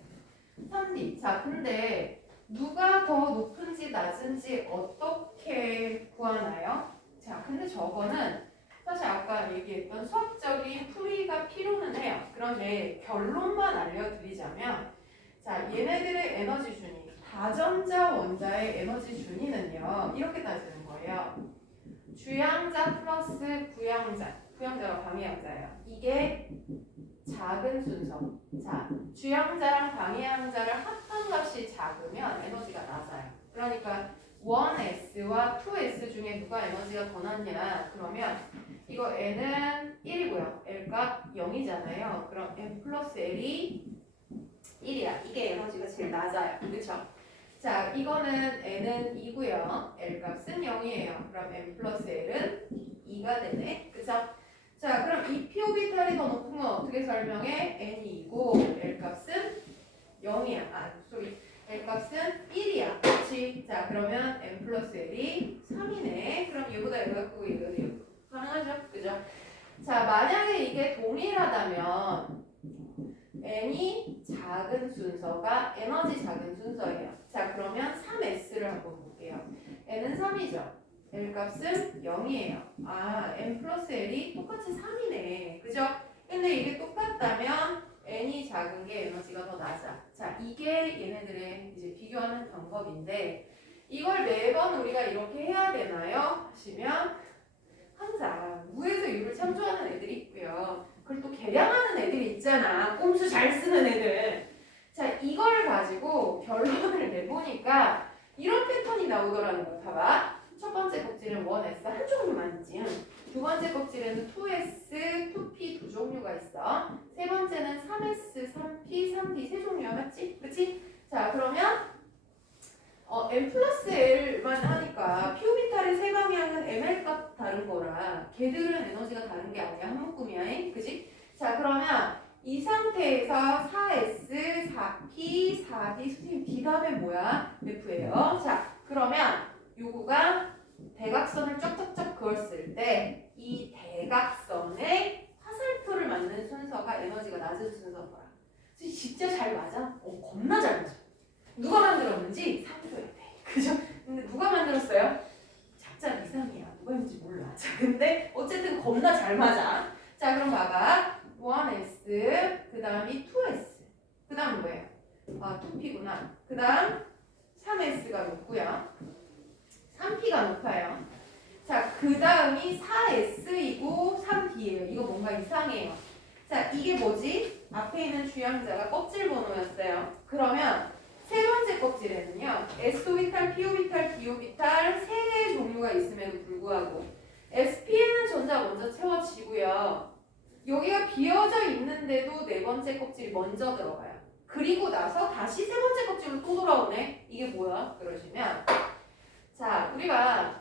3D. 자, 근데 누가 더 높은지 낮은지 어떻게 구하나요? 자, 근데 저거는 사실 아까 얘기했던 수학적인 풀이가 필요는 해요. 그런데 결론만 알려드리자면 자, 얘네들의 에너지 준위 다전자 원자의 에너지 준위는요 이렇게 따지는 거예요. 주양자 플러스 부양자가 방해양자예요. 이게 작은 순서. 자, 주양자랑 방해양자를 합한 값이 작으면 에너지가 낮아요. 그러니까 1S와 2S 중에 누가 에너지가 더 낮냐? 그러면 이거 N은 1이고요. L값 0이잖아요. 그럼 N 플러스 L이 1이야. 이게 에너지가 제일 낮아요. 그쵸? 자, 이거는 N은 2고요. L값은 0이에요. 그럼 N 플러스 L은 2가 되네. 그쵸? 자, 그럼 이 p 오비탈이 더 높은 건 어떻게 설명해? n이고 L 값은 0이야. L 값은 1이야. 그렇지? 자, 그러면 n 플러스 L이 3이네. 그럼 얘보다 얘가 크고 얘가 크고 가능하죠? 그죠? 자, 만약에 이게 동일하다면 n이 작은 순서가 에너지 작은 순서예요. 자, 그러면 3s를 한번 볼게요. n은 3이죠. L 값은 0이에요. 아, n 플러스 L이 똑같이 3이네. 그죠? 근데 이게 똑같다면 n이 작은 게 에너지가 더 낮아. 자, 이게 얘네들의 이제 비교하는 방법인데 이걸 매번 우리가 이렇게 해야 되나요? 하시면 항상 무에서 유를 창조하는 애들이 있고요. 그걸 또 계량하는 애들이 있잖아. 꼼수 잘 쓰는 애들. 자, 이걸 가지고 결론을 내보니까 이런 패턴이 나오더라는 거. 봐봐. 첫 번째 껍질은 1S 한 종류만 있지. 두 번째 껍질에는 2S, 2P 두 종류가 있어. 세 번째는 3S, 3P, 3D 세 종류야. 맞지? 그치? 자, 그러면 n 플러스 L만 하니까 p 오비탈의 세 방향은 ml 값 다른 거라 걔들은 에너지가 다른 게 아니야. 한 묶음이야. 그치? 자, 그러면 이 상태에서 4S, 4P, 4D, 선생님 D 다음에 뭐야? F예요. 자, 그러면 요거가 대각선을 쫙쫙쫙 그었을 때 이 대각선에 화살표를 맞는 순서가 에너지가 낮은 순서더라. 진짜 잘 맞아? 겁나 잘 맞아. 누가 만들었는지 상표해야 돼. 그죠? 근데 누가 만들었어요? 작자 이상이야. 누가 했는지 몰라. 자, 근데 어쨌든 겁나 잘 맞아. 자, 그럼 봐봐. 1S, 그 다음이 2S, 그 다음 뭐예요? 아, 2P구나. 그 다음 3S가 높고요. 3P가 높아요. 자, 그 다음이 4S이고 3D예요. 이거 뭔가 이상해요. 자, 이게 뭐지? 앞에 있는 주양자가 껍질 번호였어요. 그러면 세 번째 껍질에는요. S오비탈, P오비탈, D오비탈 세 개의 종류가 있음에도 불구하고 SP에는 전자 먼저 채워지고요. 여기가 비어져 있는데도 네 번째 껍질이 먼저 들어가요. 그리고 나서 다시 세 번째 껍질로 또 돌아오네. 이게 뭐야? 그러시면 자, 우리가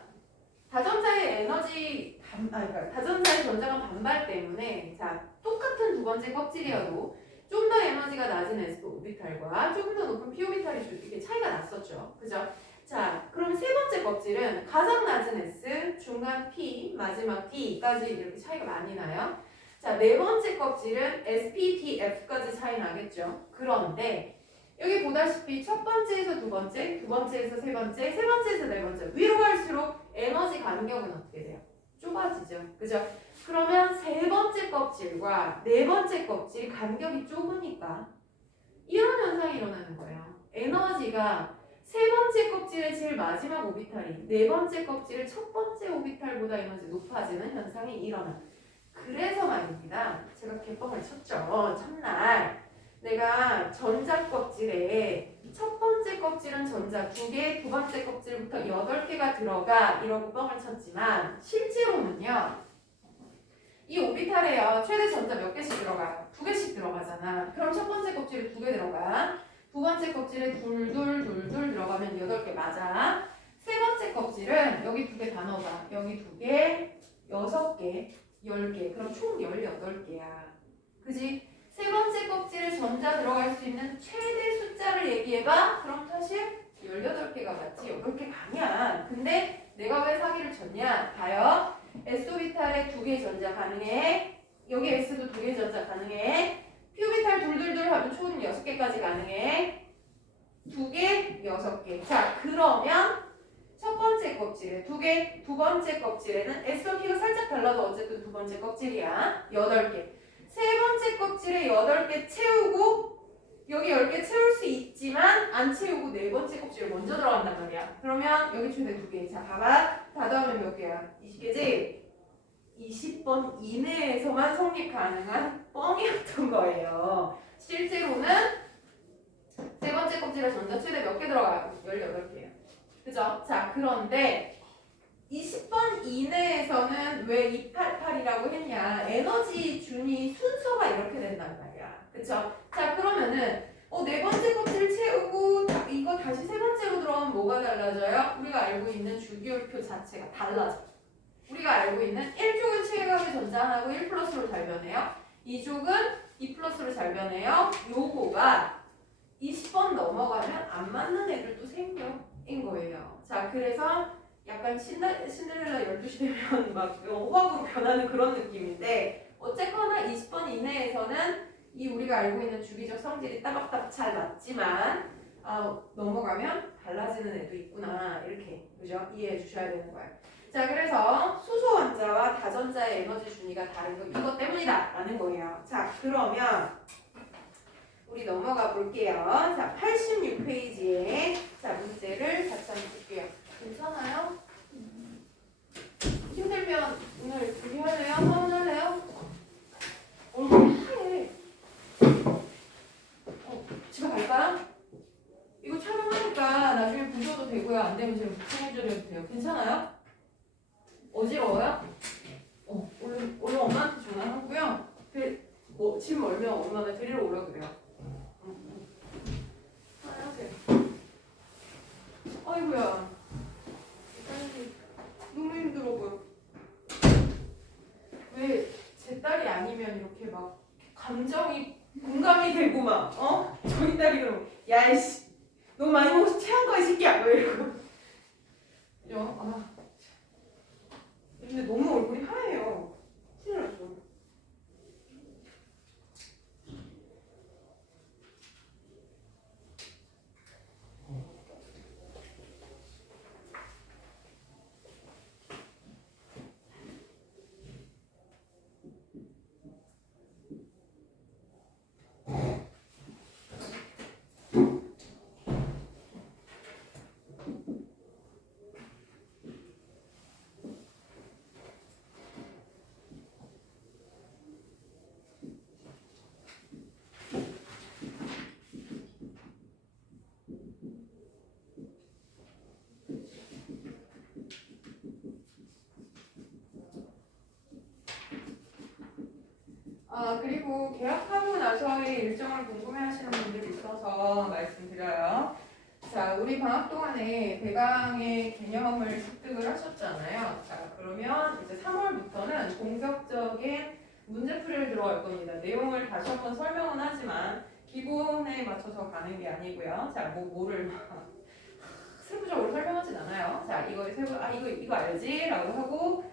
다전자의 에너지 그러니까 다전자의 전자간 반발 때문에 자, 똑같은 두 번째 껍질이어도 좀 더 에너지가 낮은 S 오비탈과 조금 더 높은 P 오비탈이 이렇게 차이가 났었죠. 그죠? 자, 그럼 세 번째 껍질은 가장 낮은 S, 중간 P, 마지막 D까지 이렇게 차이가 많이 나요. 자, 네 번째 껍질은 SP, D, F까지 차이 나겠죠. 그런데 여기 보다시피 첫 번째에서 두 번째, 두 번째에서 세 번째, 세 번째에서 네 번째 위로 갈수록 에너지 간격은 어떻게 돼요? 좁아지죠. 그죠? 그러면 세 번째 껍질과 네 번째 껍질 간격이 좁으니까 이런 현상이 일어나는 거예요. 에너지가 세 번째 껍질의 제일 마지막 오비탈이 네 번째 껍질의 첫 번째 오비탈보다 에너지 높아지는 현상이 일어나. 그래서 말입니다. 제가 개뻥을 쳤죠. 첫날 내가 전자 껍질에 첫 번째 껍질은 전자 2개, 두 번째 껍질부터 8개가 들어가 이러고 뻥을 쳤지만 실제로는요. 이 오비탈에요. 최대 전자 몇 개씩 들어가요? 2개씩 들어가잖아. 그럼 첫 번째 껍질에 2개 들어가. 두 번째 껍질에 둘둘 들어가면 8개 맞아. 세 번째 껍질은 여기 2개 다 넣어봐. 여기 2개, 6개, 10개. 그럼 총 18개야. 그지? 세 번째 껍질에 전자 들어갈 수 있는 최대 숫자를 얘기해봐. 그럼 사실 18개가 맞지. 8개가 아니야. 근데 내가 왜 사기를 쳤냐? 봐요. S오비탈에 2개 전자 가능해. 여기 S도 2개 전자 가능해. P오비탈 둘둘둘 하면 총 6개까지 가능해. 2개, 6개. 자, 그러면 첫 번째 껍질에 2개, 두 번째 껍질에는 S와 P가 살짝 달라도 어쨌든 두 번째 껍질이야. 8개. 세 번째 껍질에 8개 채우고 여기 10개 채울 수 있지만 안 채우고 네 번째 껍질에 먼저 들어간단 말이야. 그러면 여기 최대 2개. 자, 봐봐. 다 더하면 몇 개야? 20개지? 20번 이내에서만 성립 가능한 뻥이었던 거예요. 실제로는 세 번째 껍질에 전자 최대 몇 개 들어가요? 18개예요. 그죠? 자, 그런데 20번 이내에서는 왜 288이라고 했냐? 에너지 준위 순서가 이렇게 된단 말이야. 그쵸? 자, 그러면은 네 번째 껍질 채우고 이거 다시 세 번째로 들어가면 뭐가 달라져요? 우리가 알고 있는 주기율표 자체가 달라져. 우리가 알고 있는 1족은 체각의 전자하고 1 플러스로 잘 변해요. 2족은 2 플러스로 잘 변해요. 요거가 20번 넘어가면 안 맞는 애들도 생겨인 거예요. 자, 그래서 약간 신데렐라 12시 되면 막 호박으로 변하는 그런 느낌인데 어쨌거나 20번 이내에서는 이 우리가 알고 있는 주기적 성질이 따박따박 잘 맞지만 넘어가면 달라지는 애도 있구나 이렇게 그죠? 이해해 주셔야 되는 거예요. 자, 그래서 수소 원자와 다전자의 에너지 준위가 다른 거 이것 때문이다 라는 거예요. 자, 그러면 우리 넘어가 볼게요. 자, 86페이지에 자 문제를 같이 한번 볼게요. 괜찮아요? 힘들면 오늘 준비할래요? 서운할래요? 얼굴이 하얘. 집에 갈까요? 이거 촬영하니까 나중에 보셔도 되고요. 안 되면 제가 부팅해드려도 돼요. 괜찮아요? 어지러워요? 얼른 엄마한테 전화하고요. 집 멀면 엄마가 데리러 오라 그래요. 하세요. 아이고야. 너무 힘들어 보여. 왜 제 딸이 아니면 이렇게 막 감정이 공감이 되고 막 저희 딸이 그럼 야이씨 너무 많이 먹어서 체한 거야 이 새끼야 왜 이러고 그죠? 근데 너무 얼굴이 하얘요. 큰일 났어. 그리고 계약하고 나서의 일정을 궁금해하시는 분들이 있어서 말씀드려요. 자, 우리 방학 동안에 배강의 개념을 습득을 하셨잖아요. 자, 그러면 이제 3월부터는 본격적인 문제풀이를 들어갈 겁니다. 내용을 다시 한번 설명은 하지만 기본에 맞춰서 가는 게 아니고요. 자, 뭐를 세부적으로 설명하진 않아요. 자, 이거 알지? 라고 하고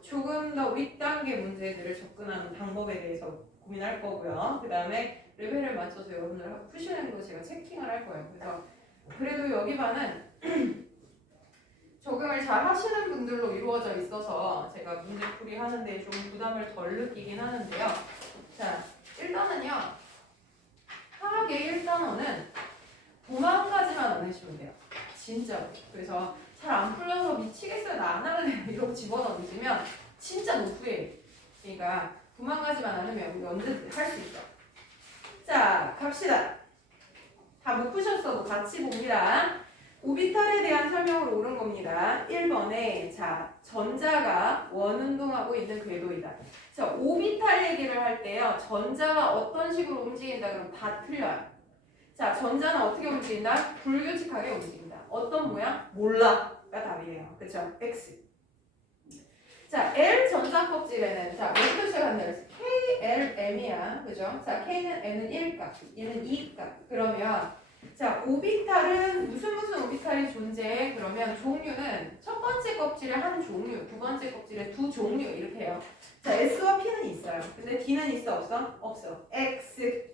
조금 더 윗단계 문제들을 접근하는 방법에 대해서 고민할 거고요. 그 다음에 레벨을 맞춰서 여러분들 푸시는 거 제가 체킹을 할 거예요. 그래서 그래도 여기 반은 적응을 잘 하시는 분들로 이루어져 있어서 제가 문제풀이 하는데 좀 부담을 덜 느끼긴 하는데요. 자, 일단은요. 화학의 1단원은 도마까지만 안 해주시면 돼요. 진짜로. 그래서 잘 안 풀려서 미치겠어요. 나 안 할래. 이러고 집어던지면 진짜 노후해. 그러니까 9만가지만 안 하면 우리 언제든 할 수 있어. 자, 갑시다. 다 못 푸셨어도 같이 봅니다. 오비탈에 대한 설명으로 옳은 겁니다. 1번에 자 전자가 원운동하고 있는 궤도이다. 자, 오비탈 얘기를 할 때요. 전자가 어떤 식으로 움직인다 그러면 다 틀려요. 자, 전자는 어떻게 움직인다? 불규칙하게 움직인다. 어떤 모양? 몰라가 답이에요. 그쵸? X. 자, L 전자 껍질에는 자, 어디서 시작한다 그랬어? K, L, M이야. 그죠? 자, K는 N은 1값, 얘는 2값. 그러면 자, 오비탈은 무슨 오비탈이 존재해? 그러면 종류는 첫 번째 껍질에 한 종류, 두 번째 껍질에 두 종류 이렇게 해요. 자, S와 P는 있어요. 근데 D는 있어 없어? 없어. X.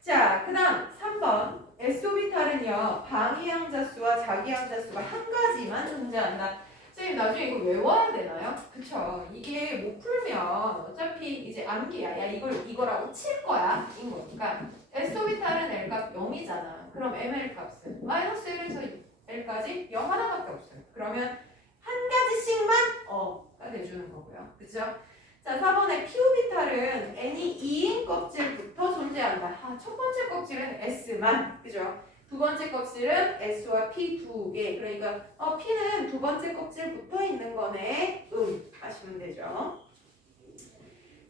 자, 그 다음 3번 S오비탈은요 방위양자 수와 자기양자 수가 한 가지만 존재한다. 선생님 나중에 이거 외워야 되나요? 그쵸? 이게 못 풀면 어차피 이제 암기야. 야 이거라고 칠 거야. 인 거니까 S오비탈은 L값 0이잖아. 그럼 ML 값은 마이너스 1에서 L까지 0 하나밖에 없어요. 그러면 한 가지씩만 가 내주는 거고요. 그쵸? 자, 4번에 P오비탈은 N이 2인 껍질부터 존재한다. 첫 번째 껍질은 S만, 그죠? 두 번째 껍질은 S와 P 두 개. 그러니까 P는 두 번째 껍질 붙어 있는 거네. 하시면 되죠.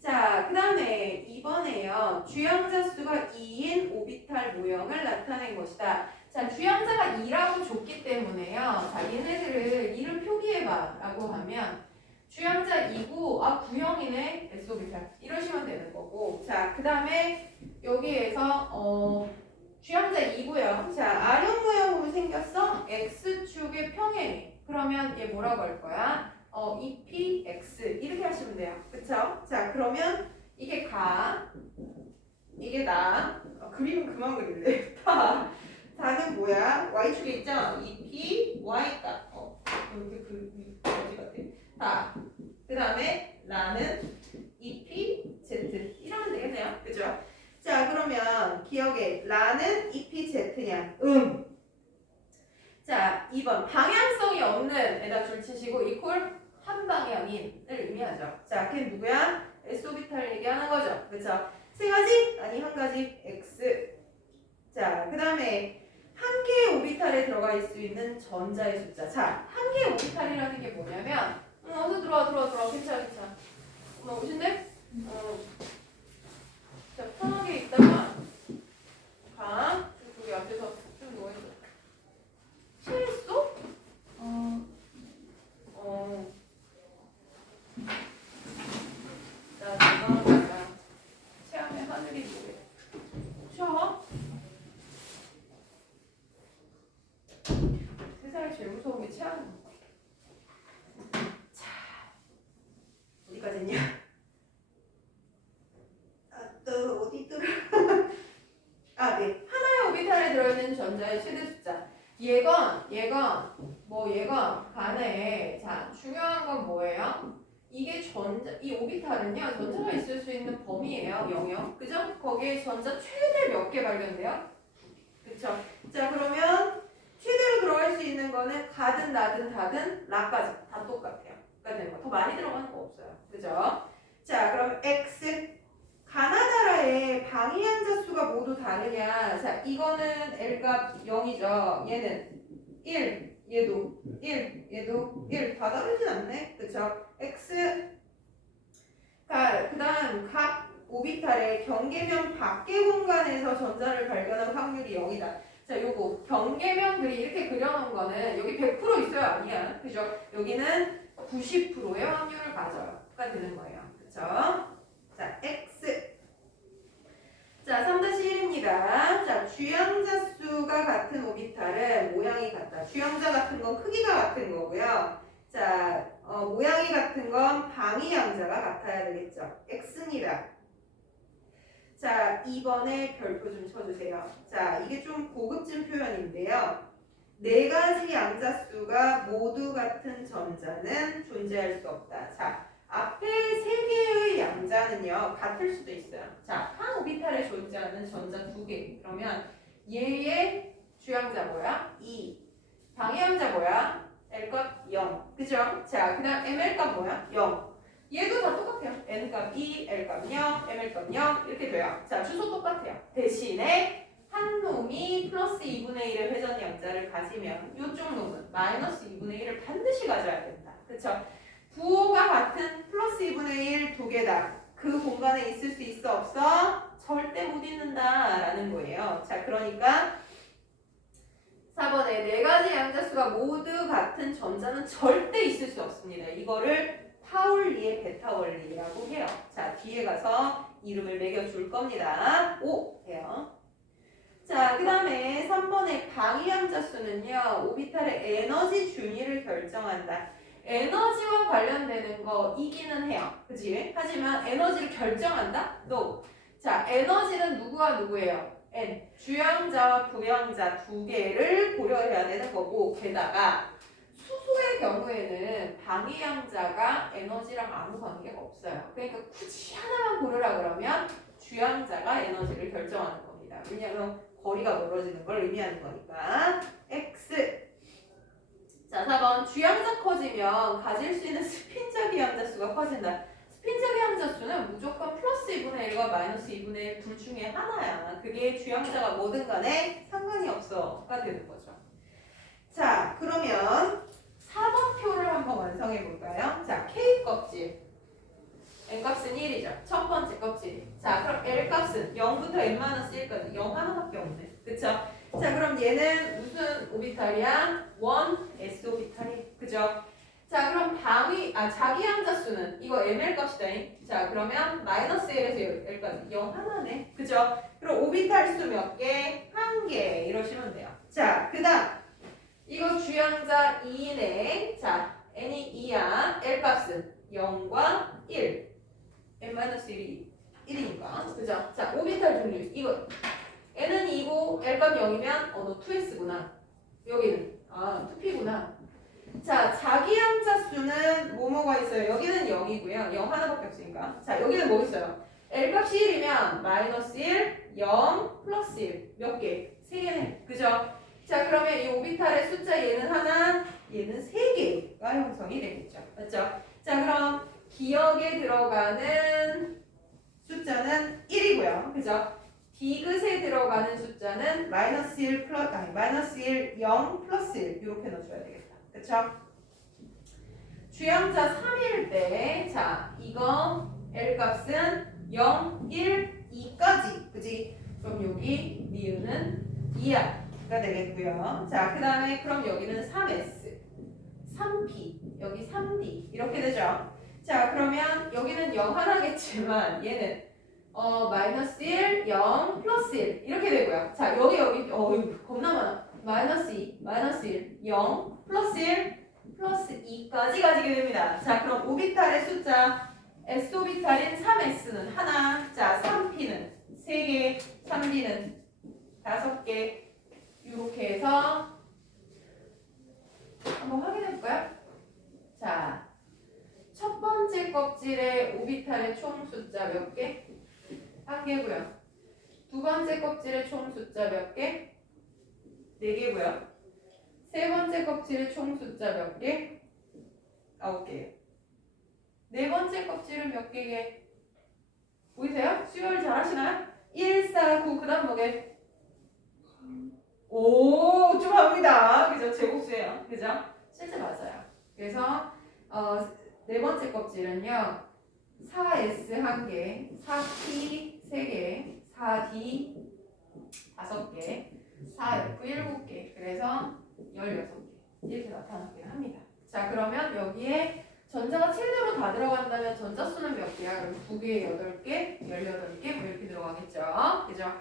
자, 그 다음에 2번에요. 주양자 수가 2인 오비탈 모형을 나타낸 것이다. 자, 주양자가 2라고 줬기 때문에요. 자, 얘네들을 2를 표기해봐 라고 하면 주양자 2고 아 구형이네 S오비탈 이러시면 되는 거고 자, 그 다음에 여기에서 주양자 2고요. 자, R형 모형으로 생겼어? X축의 평행이 그러면 얘 뭐라고 할 거야? EPX 이렇게 하시면 돼요. 그쵸? 자, 그러면 이게 가 이게 나 그림은 그만 그릴래. 다는 뭐야? Y축에 있죠? EP, Y값. 이렇게 어디 같아? 다. 그 다음에 나는 EP, Z. 이러면 되겠네요. 그죠? 자, 그러면 기억에 라는 EP, Z냐? 자, 2번. 방향성이 없는 에다 줄치시고 이퀄 한 방향인을 의미하죠. 자, 걔 누구야? S오비탈 얘기하는 거죠. 그쵸? 세 가지? 아니, 한 가지. X. 자, 그 다음에 한 개의 오비탈에 들어가 있을 수 있는 전자의 숫자. 자, 한 개의 오비탈이라는 게 뭐냐면, 어서 들어와. 괜찮아. 오신대? 자, 편하게 있다가, 저기 앞에서 좀 누워있어. 취했어? 자, 잠깐만. 체험의 하늘이 뭐래? 쉬어? 세상에 제일 무서운 게 체하는 거. 자, 어디까지냐? 또 어디 있더라? 네. 하나의 오비탈에 들어있는 전자의 최대 숫자. 얘건 간에 자 중요한 건 뭐예요? 이게 이 오비탈은요 전자가 있을 수 있는 범위예요. 영역. 그죠? 거기에 전자 최대 몇 개 발견돼요? 그쵸? 자, 그러면 최대로 들어갈 수 있는 거는 가든 나든 다든 라까지 다 똑같아요. 되는 거. 더 많이 들어가는 거 없어요. 그죠? 자, 그럼 X 가나다라의 방위양자 수가 모두 다르냐? 자, 이거는 L값 0이죠. 얘는 1, 얘도 1, 얘도 1. 다 다르진 않네. 그쵸? X 그 다음 각 오비탈의 경계면 밖의 공간에서 전자를 발견할 확률이 0이다. 자, 요거 경계면들이 이렇게 그려놓은 거는 여기 100% 있어요? 아니야. 그죠? 여기는 90%의 확률을 가져가 되는 거예요. 그쵸? 자, X 자, 3-1입니다. 자, 주양자 수가 같은 오비탈은 모양이 같다. 주양자 같은 건 크기가 같은 거고요. 자, 모양이 같은 건 방위양자가 같아야 되겠죠. X입니다. 자, 2번에 별표 좀 쳐주세요. 자, 이게 좀 고급진 표현인데요. 네 가지 양자수가 모두 같은 전자는 존재할 수 없다. 자, 앞에 세 개의 양자는요, 같을 수도 있어요. 자, 한 오비탈에 존재하는 전자 두 개. 그러면 얘의 주양자 뭐야? 2. 방해양자 뭐야? L값 0. 그죠? 자, 그 다음 ML값 뭐야? 0. 얘도 다 똑같아요. N값 2, L값 0, ML값 0 이렇게 돼요. 자, 주소 똑같아요. 대신에 한 놈이 플러스 2분의 1의 회전 양자를 가지면 이쪽 놈은 마이너스 2분의 1을 반드시 가져야 된다. 그쵸? 부호가 같은 플러스 2분의 1 두 개다. 그 공간에 있을 수 있어 없어? 절대 못 있는다 라는 거예요. 자, 그러니까 4번에 네 가지 양자수가 모두 같은 전자는 절대 있을 수 없습니다. 이거를 파울리의 베타 원리라고 해요. 자, 뒤에 가서 이름을 매겨줄 겁니다. 5 해요. 자, 그 다음에 3번의 방위양자 수는요, 오비탈의 에너지 준위를 결정한다. 에너지와 관련되는 거 이기는 해요. 그치? 하지만 에너지를 결정한다? No. 자, 에너지는 누구와 누구예요? N. 주양자와 부양자 두 개를 고려해야 되는 거고, 게다가 수소의 경우에는 방위양자가 에너지랑 아무 관계가 없어요. 그러니까 굳이 하나만 고르라 그러면 주양자가 에너지를 결정하는 겁니다. 왜냐하면 거리가 멀어지는 걸 의미하는 거니까. X. 자, 4번. 주양자 커지면 가질 수 있는 스핀자기 양자수가 커진다. 스핀자기 양자수는 무조건 플러스 2분의 1과 마이너스 2분의 1 둘 중에 하나야. 그게 주양자가 뭐든 간에 상관이 없어가 되는 거죠. 자, 그러면 4번 표를 한번 완성해 볼까요? 자, K 껍질. N값은 1이죠. 첫 번째 껍질이. 자, 그럼 L값은 0부터 N-1까지 0 하나밖에 없네. 그쵸? 자, 그럼 얘는 무슨 오비탈이야? 1 s 오비탈이. 그죠? 자, 그럼 자기 함자수는 이거 ml 값이다. 자, 그러면 마이너스 1에서 L까지 0 하나네. 그죠? 그럼 오비탈 수 몇 개? 1개. 이러시면 돼요. 자, 그 다음 이거 주양자 2네. 자, n이 2야. L 값은 0과 1. n-1이 1이니까. 그죠? 자, 오비탈 종류. 이거 n은 2고 L 값 0이면 너 2s구나. 여기는 2p구나. 자, 자기 함자수는 뭐뭐가 있어요? 여기는 0이고요. 0 하나밖에 없으니까. 자, 여기는 뭐 있어요? L 값이 1이면 마이너스 1, 0, 플러스 1. 몇 개? 3개네. 그죠? 자, 그러면 이 오비탈의 숫자 얘는 하나, 얘는 3개가 형성이 되겠죠. 맞죠? 자, 그럼 기억에 들어가는 숫자는 1이고요. 그죠? 디귿에 들어가는 숫자는 마이너스 1, 마이너스 1, 0, 플러스 1 이렇게 넣어줘야 되겠다. 그쵸? 주양자 3일 때, 자, 이거 L 값은 0, 1, 2까지. 그지? 그럼 여기 니은은 2R가 되겠고요. 자, 그 다음에 그럼 여기는 3S, 3P, 여기 3D 이렇게 되죠. 자, 그러면 여기는 0 하나겠지만 얘는 마이너스 1, 0, 플러스 1 이렇게 되고요. 자, 여기 이거 겁나 많아. 마이너스 2, 마이너스 1, 0, 플러스 1, 플러스 2까지 가지게 됩니다. 자, 그럼 오비탈의 숫자 S 오비탈인 3S는 하나, 자, 3P는 3개, 3D는 5개 이렇게 해서 한번 확인해볼까요? 자, 첫 번째 껍질의 오비탈의 총 숫자 몇 개? 1개고요. 두 번째 껍질의 총 숫자 몇 개? 4개고요. 세 번째 껍질의 총 숫자 몇 개? 9개. 네 번째 껍질은 몇 개게? 보이세요? 수열 잘 하시나요? 1, 4, 9, 그 다음 뭐게? 오, 좀 합니다. 그죠? 제곱수예요. 그죠? 실제 맞아요. 그래서 네 번째 껍질은요. 4S 1개, 4P 3개, 4D 5개, 4F 7개. 그래서 16개. 이렇게 나타나긴 합니다. 자, 그러면 여기에 전자가 최대로 다 들어간다면 전자수는 몇 개야? 그럼 2개, 8개, 18개 뭐 이렇게 들어가겠죠. 그죠?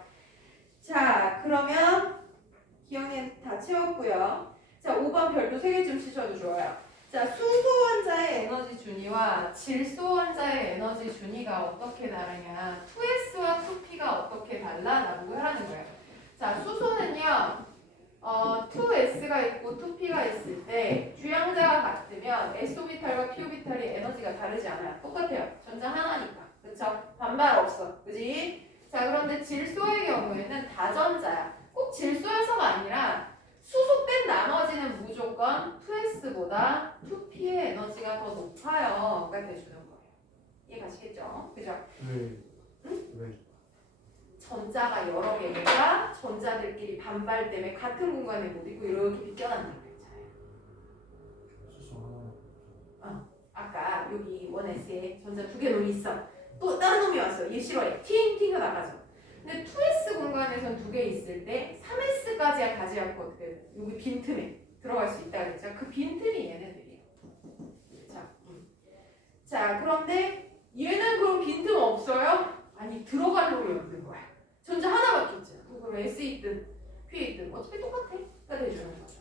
자, 그러면 기억이 다 채웠고요. 자, 5번 별도 3개 좀 치셔도 좋아요. 자, 수소 원자의 에너지 준위와 질소 원자의 에너지 준위가 어떻게 다르냐? 2s와 2p가 어떻게 달라? 라고 하라는 거예요. 자, 수소는요. 2s가 있고 2p가 있을 때 주양자가 같으면 s오비탈과 p오비탈이 에너지가 다르지 않아요. 똑같아요. 전자 하나니까. 그쵸? 반발 없어. 그지? 자, 그런데 질소의 경우에는 다전자야. 꼭 질소여서가 아니라 수소 뺀 나머지는 무조건 2s보다 2p의 에너지가 더 높아요. 가 돼주는 거예요. 이해 가시겠죠? 그죠? 왜? 전자가 여러 개니까 전자들끼리 반발 때문에 같은 공간에 못 있고 이렇게 비껴난다는 거잖아요. 수소 하나. 아까 여기 1S에 전자 2개 놈이 있어. 또 다른 놈이 왔어. 얘 싫어해. 팅팅가 나가죠. 근데 2S 공간에선 2개 있을 때 3S까지야 가지 않고 어떻게 돼? 여기 빈틈에 들어갈 수 있다 그랬죠. 그 빈틈이 얘네들이에요. 자, 그런데 얘는 그럼 빈틈 없어요? 아니, 들어가려고 만든 거야. 전자 하나밖에 없잖아. 그럼 S 있든 P 있든 어차피 똑같아. 가 돼주는 거죠.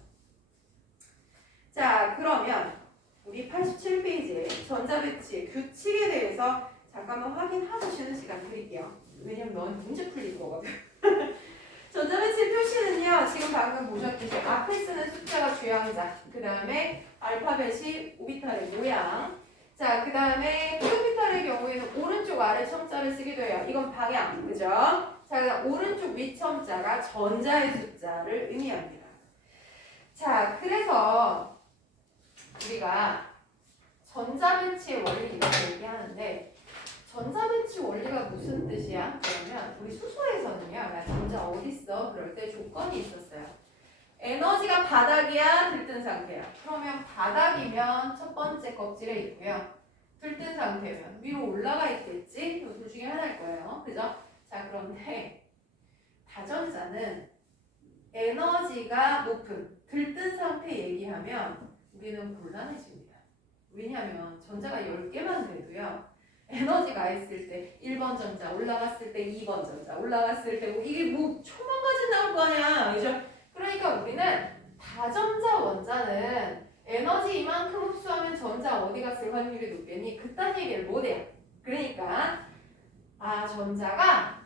자, 그러면 우리 87페이지에 전자 배치의 규칙에 대해서 잠깐만 확인하고 쉬는 시간 드릴게요. 왜냐면 넌 문제 풀릴 거거든. 전자 배치 표시는요. 지금 방금 보셨듯이 앞에 쓰는 숫자가 주양자, 그 다음에 알파벳이 오비탈의 모양, 자, 그 다음에 P오비탈의 경우에는 오른쪽 아래 첨자를 쓰기도 해요. 이건 방향, 그죠? 자, 오른쪽 위 첨자가 전자의 숫자를 의미합니다. 자, 그래서 우리가 전자배치의 원리 이렇게 얘기하는데 전자배치 원리가 무슨 뜻이야? 그러면 우리 수소에서는요. 야, 전자 어딨어? 그럴 때 조건이 있었어요. 에너지가 바닥이야? 들뜬 상태야? 그러면 바닥이면 첫 번째 껍질에 있고요. 들뜬 상태면 위로 올라가 있겠지? 이 둘 중에 하나일 거예요. 그죠? 자, 그런데 다전자는 에너지가 높은 들뜬 상태 얘기하면 우리는 곤란해집니다. 왜냐하면 전자가 10개만 돼도요. 에너지가 있을 때 1번 전자 올라갔을 때 2번 전자 올라갔을 때 이게 뭐 초만 가지 나올 거 아니야. 그죠? 그러니까 우리는 다전자 원자는 에너지 이만큼 흡수하면 전자 어디 갔을 확률이 높겠니? 그딴 얘기를 못해요. 그러니까 전자가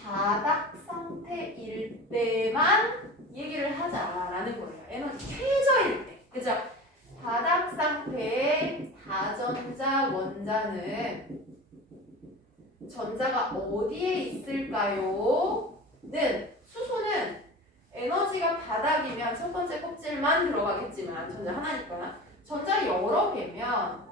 바닥 상태일 때만 얘기를 하자라는 거예요. 에너지 최저일 때. 그죠? 바닥 상태의 다전자 원자는 전자가 어디에 있을까요? 는 수소는 에너지가 바닥이면 첫 번째 껍질만 들어가겠지만 전자 하나니까 전자 여러 개면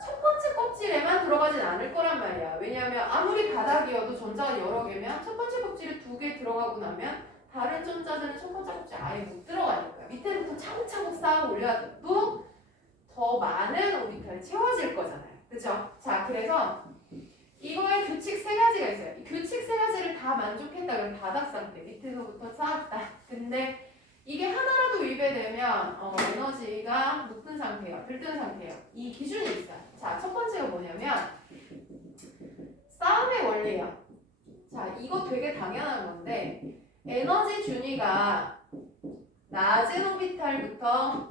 첫 번째 껍질에만 들어가진 않을 거란 말이야. 왜냐하면 아무리 바닥이어도 전자가 여러 개면 첫 번째 껍질에 2개 들어가고 나면 다른 전자들은 첫 번째 껍질 아예 못 들어가니까 밑에부터 차곡차곡 쌓아 올려도 더 많은 오비탈이 채워질 거잖아요. 그쵸? 자, 그래서 이거에 규칙 3가지가 있어요. 이 규칙 3가지를 다 만족했다 그러면 바닥 상태, 밑에서부터 쌓았다. 근데 이게 하나라도 위배되면 에너지가 높은 상태예요. 들뜬 상태예요. 이 기준이 있어요. 자, 첫 번째가 뭐냐면 싸움의 원리예요. 자, 이거 되게 당연한 건데 에너지 준위가 낮은 오비탈부터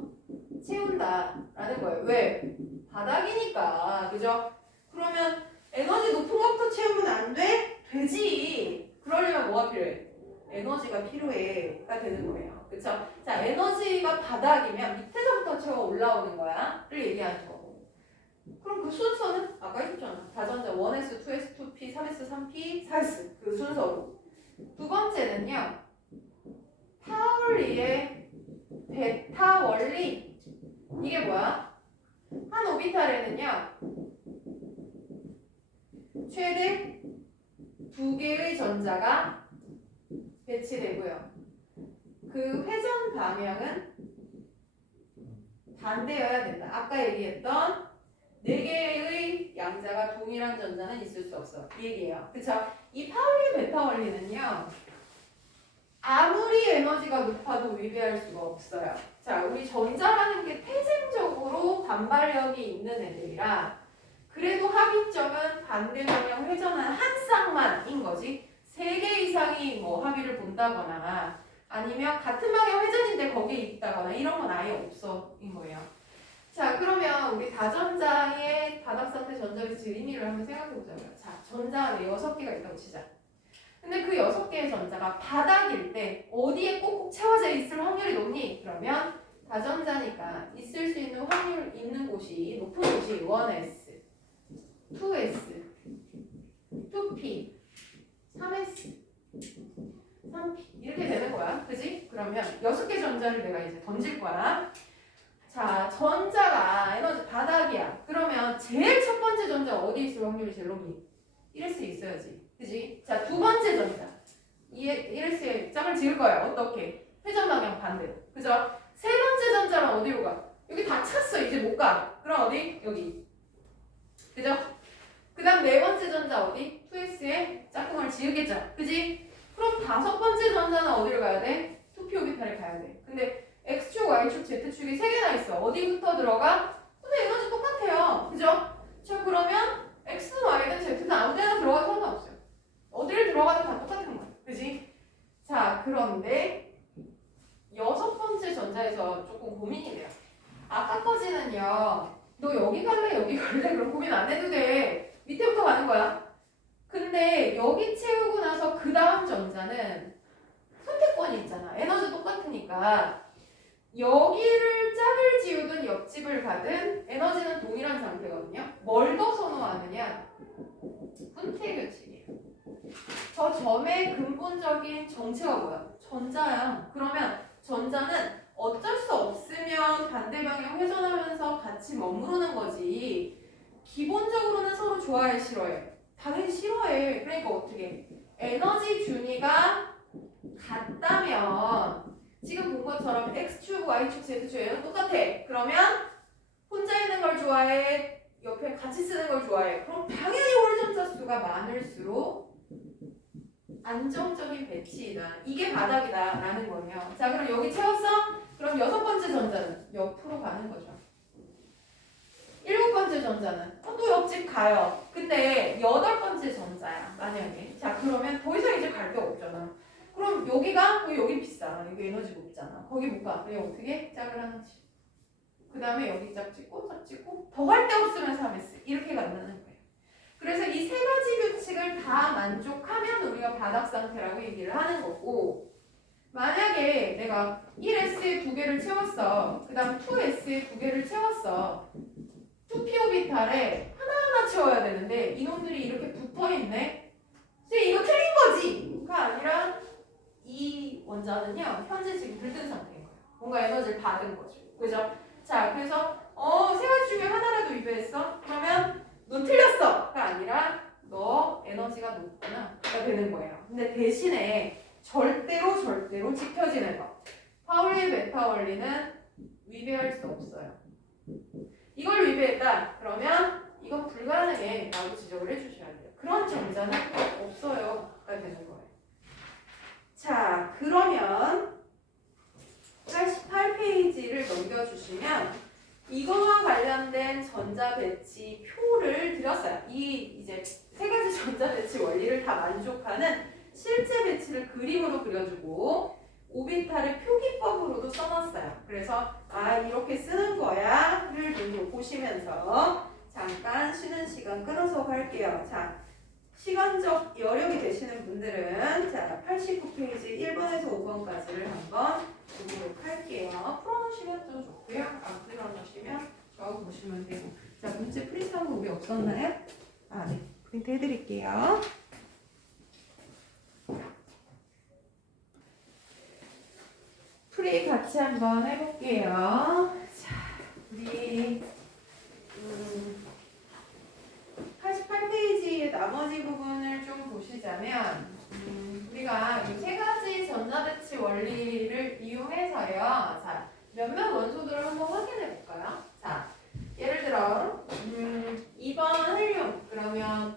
채운다라는 거예요. 왜? 바닥이니까. 그죠? 그러면 에너지 높은 것부터 채우면 안 돼? 되지. 그러려면 뭐가 필요해? 에너지가 필요해가 되는 거예요. 그쵸? 자, 에너지가 바닥이면 밑에서부터 채워 올라오는 거야. 를 얘기하는 거고. 그럼 그 순서는? 아까 했었잖아. 다전자 1s, 2s, 2p, 3s, 3p, 4s. 그 순서로. 두 번째는요. 파울리의 베타 원리. 이게 뭐야? 한 오비탈에는요. 최대 2개의 전자가 배치되고요. 그 회전 방향은 반대여야 된다. 아까 얘기했던 4개의 양자가 동일한 전자는 있을 수 없어. 이 얘기예요. 그쵸? 이 파울리 베타 원리는요. 아무리 에너지가 높아도 위배할 수가 없어요. 자, 우리 전자라는 게 태생적으로 반발력이 있는 애들이라 그래도 합의점은 반대 방향 회전한 한 쌍만인 거지. 3개 이상이 뭐 합의를 본다거나 아니면 같은 방향 회전인데 거기에 있다거나 이런 건 아예 없어 인 거예요. 자, 그러면 우리 다전자의 바닥 상태 전자비치 의미를 한번 생각해 보자고요. 자, 전자 안에 6개가 있다고 치자. 근데 그 6개의 전자가 바닥일 때 어디에 꼭꼭 채워져 있을 확률이 높니? 그러면 다전자니까 있을 수 있는 확률 있는 곳이 높은 곳이 1s, 2s, 2p, 3s, 3p 이렇게 되는 거야. 그지? 그러면 6개 전자를 내가 이제 던질 거야. 자, 전자가 에너지 바닥이야. 그러면 제일 첫 번째 전자 어디 있을 확률이 제일 높니? 1s 있어야지. 그지? 자, 두 번째 전자. 1s에 짝을 지을 거야. 어떻게? 회전 방향 반대로. 그죠? 세 번째 전자는 어디로 가? 여기 다 찼어. 이제 못 가. 그럼 어디? 여기. 그죠? 그 다음 네 번째 전자 어디? 2s에 짝꿍을 지으겠죠. 그지? 그럼 다섯 번째 전자는 어디로 가야 돼? 2p 오비탈에 가야 돼. 근데 x축, y축, z축이 3개나 있어. 어디부터 들어가? 근데 에너지 똑같아요. 그죠? 자, 그러면 x는 y든 z든 아무 데나 들어가도 상관없어요. 어디를 들어가도 다 똑같은 거야. 그지? 자, 그런데 6번째 전자에서 조금 고민이 돼요. 아까 거지는요. 너 여기 갈래? 여기 갈래? 그럼 고민 안 해도 돼. 밑에부터 가는 거야. 근데 여기 채우고 나서 그 다음 전자는 선택권이 있잖아. 에너지 똑같으니까 여기를 짝을 지우든 옆집을 가든 에너지는 동일한 상태거든요. 뭘 더 선호하느냐? 훈태 규칙이에요. 저 점의 근본적인 정체가 뭐야? 전자야. 그러면 전자는 어쩔 수 없으면 반대 방향 회전하면서 같이 머무르는 거지. 기본적으로는 서로 좋아해, 싫어해? 당연히 싫어해. 그러니까 어떻게? 에너지 준위가 같다면 지금 본 것처럼 x축, y축, z축 얘는 똑같아. 그러면 혼자 있는 걸 좋아해? 옆에 같이 쓰는 걸 좋아해? 그럼 당연히 홀전자 수가 많을수록 안정적인 배치이다. 이게 바닥이다 라는 거예요. 자, 그럼 여기 채웠어? 그럼 6번째 전자는 옆으로 가는 거죠. 7번째 전자는 또 옆집 가요. 근데 8번째 전자야 만약에. 자, 그러면 더 이상 이제 갈 데가 없잖아. 그럼 여기가 여기 비싸. 여기 에너지 높잖아. 거기 못 가. 그럼 어떻게 짝을 하는지. 그 다음에 여기 짝 찍고 짝 찍고 더 할 데 없으면 3S 이렇게 간다는 거예요. 그래서 이 세 가지 규칙을 다 만족하면 우리가 바닥 상태라고 얘기를 하는 거고, 만약에 내가 1S에 2개를 채웠어. 그 다음 2S에 2개를 채웠어. 2P-오비탈에 하나하나 채워야 되는데 이놈들이 이렇게 붙어있네. 근데 이거 틀린 거지! 가 아니라 이 원자는요 현재 지금 들뜬 상태인 거예요. 뭔가 에너지를 받은 거죠. 그죠? 자, 그래서 세 가지 중에 하나라도 위배했어? 그러면 너 틀렸어! 가 아니라 너 에너지가 높구나 가 되는 거예요. 근데 대신에 절대로 지켜지는 거. 파울리 베타 원리는 위배할 수 없어요. 이걸 위배했다. 그러면 이건 불가능해 라고 지적을 해주셔야 돼요. 그런 전자는 없어요 가 되는 거예요. 자, 그러면 88페이지를 넘겨주시면 이거와 관련된 전자 배치 표를 드렸어요. 이 이제 세 가지 전자 배치 원리를 다 만족하는 실제 배치를 그림으로 그려주고 오비탈을 표기법으로도 써놨어요. 그래서 이렇게 쓰는 거야를 눈으로 보시면서 잠깐 쉬는 시간 끊어서 갈게요. 자, 시간적 여력이 되시는 분들은 자 89페이지 1번에서 5번까지를 한번 보도록 할게요. 풀어놓으시면 좀 좋고요. 안 풀어놓으시면 저하고 보시면 되고. 자, 문제 프린트한 거 우리 없었나요? 네. 프린트 해드릴게요. 프리 같이 한번 해볼게요. 자, 우리 88페이지의 나머지 부분을 좀 보시자면 우리가 이 세 가지 전자배치 원리를 이용해서요. 자, 몇몇 원소들을 한번 확인해 볼까요? 자, 예를 들어 2번 헬륨 그러면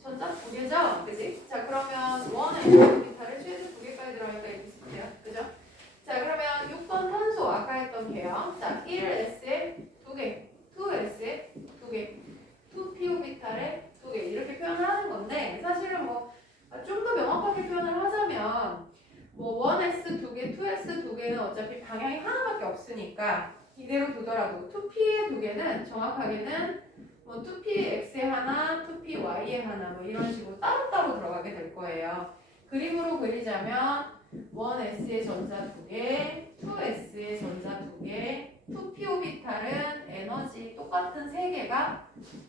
전자 2개죠? 그지? 자, 그러면 원에 오비탈을 최소 2개까지 들어가니까 이렇게 쓸게요. 그죠? 자, 그러면 6번 탄소 아까 했던 개요. 자, 1S에 2개, 2S에 2개, 2P-오비탈에 2개 이렇게 표현을 하는 건데 사실은 좀 더 명확하게 표현을 하자면 1S 2개, 2S 2개는 어차피 방향이 하나밖에 없으니까 이대로 두더라도 2P의 2개는 정확하게는 2PX에 하나, 2PY에 하나 이런 식으로 따로따로 들어가게 될 거예요. 그림으로 그리자면 1S의 전자 2개, 2S의 전자 2개, 2P-오비탈은 에너지 똑같은 3개가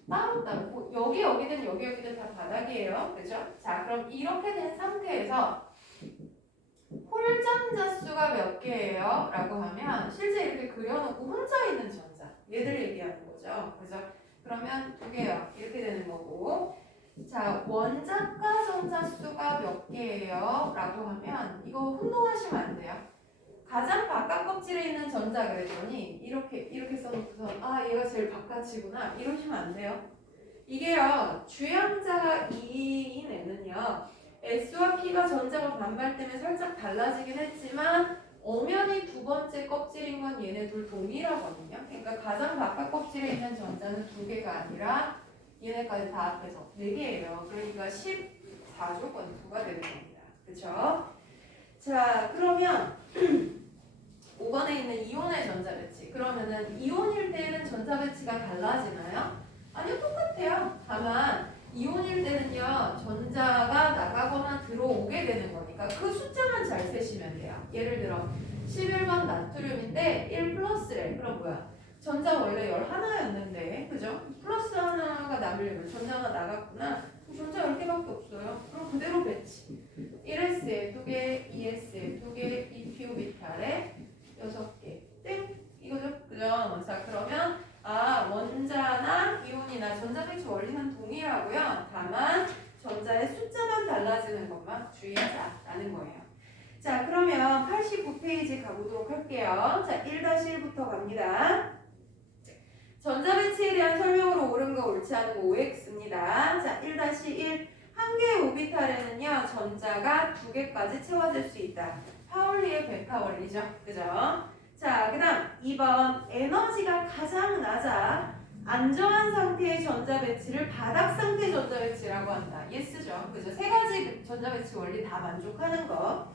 따로따로 여기든 여기든 다 바닥이에요. 그죠? 자, 그럼 이렇게 된 상태에서 홀전자 수가 몇 개예요? 라고 하면 실제 이렇게 그려놓고 혼자 있는 전자 얘들 얘기하는 거죠. 그죠? 그러면 2개요. 이렇게 되는 거고 자, 원자가 전자 수가 몇 개예요? 라고 하면 이거 혼동하시면 안 돼요. 가장 바깥 껍질에 있는 전자 그랬더니 이렇게 써놓고서 얘가 제일 바깥이구나 이러시면 안 돼요. 이게요 주양자가 2인 애는요 S와 P가 전자가 반발 때문에 살짝 달라지긴 했지만 엄연히 두 번째 껍질인 건 얘네 둘 동일하거든요. 그러니까 가장 바깥 껍질에 있는 전자는 2개가 아니라 얘네까지 다 합해서 4개예요. 그러니까 14조건수가 되는 겁니다. 그렇죠? 자, 그러면 5번에 있는 이온의 전자 배치. 그러면은 이온일 때는 전자 배치가 달라지나요? 아니요, 똑같아요. 다만 이온일 때는요 전자가 나가거나 들어오게 되는 거니까 그 숫자만 잘 세시면 돼요. 예를 들어 11번 나트륨인데 1 플러스래. 그럼 뭐야? 전자 원래 11였는데 그죠? 플러스 하나가 남으려면 전자가 나갔구나. 전자 10개밖에 없어요. 그럼 그대로 배치. 1S에 2개, 2S에 2개, 2P-오비탈에 6개. 땡! 이거죠? 그죠? 자, 그러면 원자나 이온이나 전자 배치 원리는 동일하고요. 다만 전자의 숫자만 달라지는 것만 주의하자라는 거예요. 자, 그러면 89페이지 가보도록 할게요. 자, 1-1부터 갑니다. 전자 배치에 대한 설명으로 옳은 거 옳지 않은 거 OX입니다. 자, 1-1 한 한 개의 오비탈에는요 전자가 2개까지 채워질 수 있다. 파울리의 베타 원리죠. 그죠? 자, 그 다음 2번 에너지가 가장 낮아 안정한 상태의 전자 배치를 바닥 상태 전자 배치라고 한다. 예스죠. 그죠? 세 가지 전자 배치 원리 다 만족하는 거.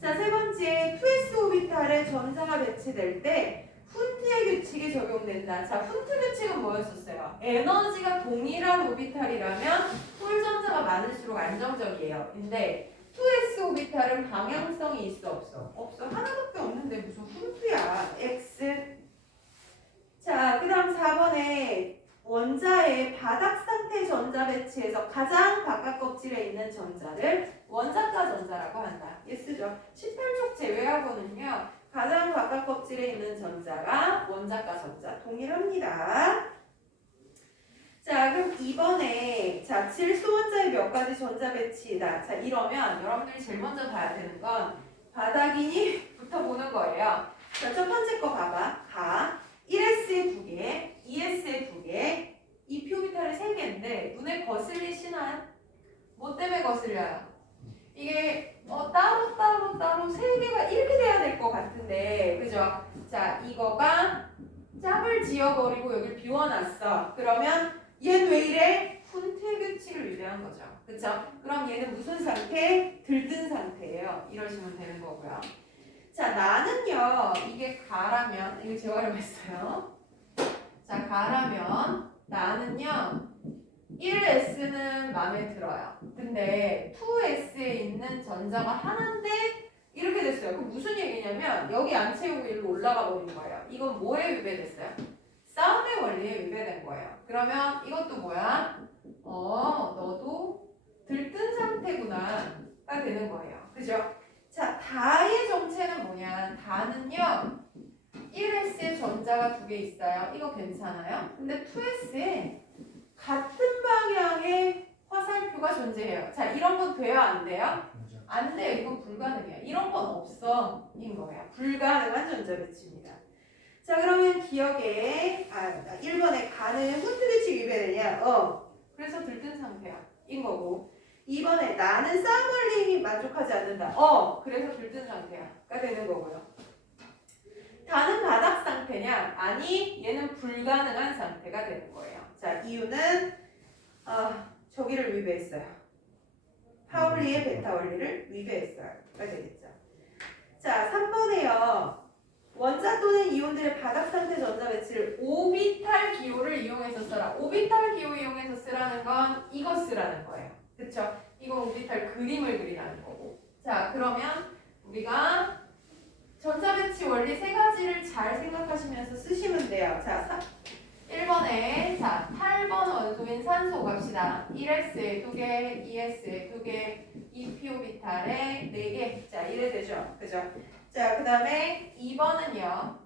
자, 세 번째 2s 오비탈에 전자가 배치될 때 훈트의 규칙이 적용된다. 자, 훈트 규칙은 뭐였었어요? 에너지가 동일한 오비탈이라면 홀전자가 많을수록 안정적이에요. 근데 2s 오비탈은 방향성이 있어 없어? 없어. 하나밖에 없는데 무슨 훈트야. x. 자, 그 다음 4번에 원자의 바닥 상태 전자 배치에서 가장 바깥 껍질에 있는 전자를 원자가 전자라고 한다. 예스죠. 18쪽 제외하고는요. 가장 바깥 껍질에 있는 전자가 원자가 전자 동일합니다. 자, 그럼 이번에 자 질소 원자의 몇 가지 전자 배치이다. 자, 이러면 여러분들이 제일 먼저 봐야 되는 건 바닥이니 부터 보는 거예요. 자, 첫 번째 거 봐봐. 가 1s에 2개, 2s에 2개, 2p오비탈에 3개인데 눈에 거슬리시나요? 뭐 때문에 거슬려요? 이게 따로 3개가 이렇게 돼야 될 것 같은데 그죠? 자, 이거가 짝을 지어버리고 여기를 비워놨어. 그러면 얘는 왜 이래? 훈트의 규칙을 위배한 거죠. 그쵸? 그럼 얘는 무슨 상태? 들뜬 상태예요. 이러시면 되는 거고요. 자, 나는요, 이게 가라면, 이거 재활용했어요. 자, 가라면, 나는요, 1s는 마음에 들어요. 근데 2s에 있는 전자가 하나인데, 이렇게 됐어요. 그럼 무슨 얘기냐면, 여기 안 채우고 일로 올라가 버린 거예요. 이건 뭐에 위배됐어요? 싸움의 원리에 위배된 거예요. 그러면 이것도 뭐야? 너도 들뜬 상태구나. 가 되는 거예요. 그죠? 자, 다의 정체는 뭐냐? 다는요 1s에 전자가 2개 있어요. 이거 괜찮아요? 근데 2s에 같은 방향의 화살표가 존재해요. 자, 이런 건 돼요? 안 돼요? 안 돼요. 이건 불가능해요. 이런 건 없어. 인 거예요. 불가능한 전자 배치입니다. 자, 그러면 기억에 1번에 가는 훈트 규칙 위배되냐? 그래서 들뜬 상태야. 인 거고 2번에 나는 싸움 원리 만족하지 않는다. 그래서 들뜬 상태야가 되는 거고요. 다는 바닥 상태냐? 아니, 얘는 불가능한 상태가 되는 거예요. 자, 이유는 저기를 위배했어요. 파울리의 베타 원리를 위배했어요가 되겠죠. 자, 3번에요. 원자 또는 이온들의 바닥 상태 전자 배치를 오비탈 기호를 이용해서 써라. 오비탈 기호 이용해서 쓰라는 건 이거 쓰라는 거예요. 그쵸? 이건 오비탈 그림을 그리라는 거고. 자, 그러면 우리가 전자 배치 원리 세 가지를 잘 생각하시면서 쓰시면 돼요. 자, 1번에 8번 원소인 산소 갑시다. 1s에 2개, 2s에 2개, 2p오비탈에 4개. 자, 이래 되죠. 그죠? 자, 그 다음에 2번은요.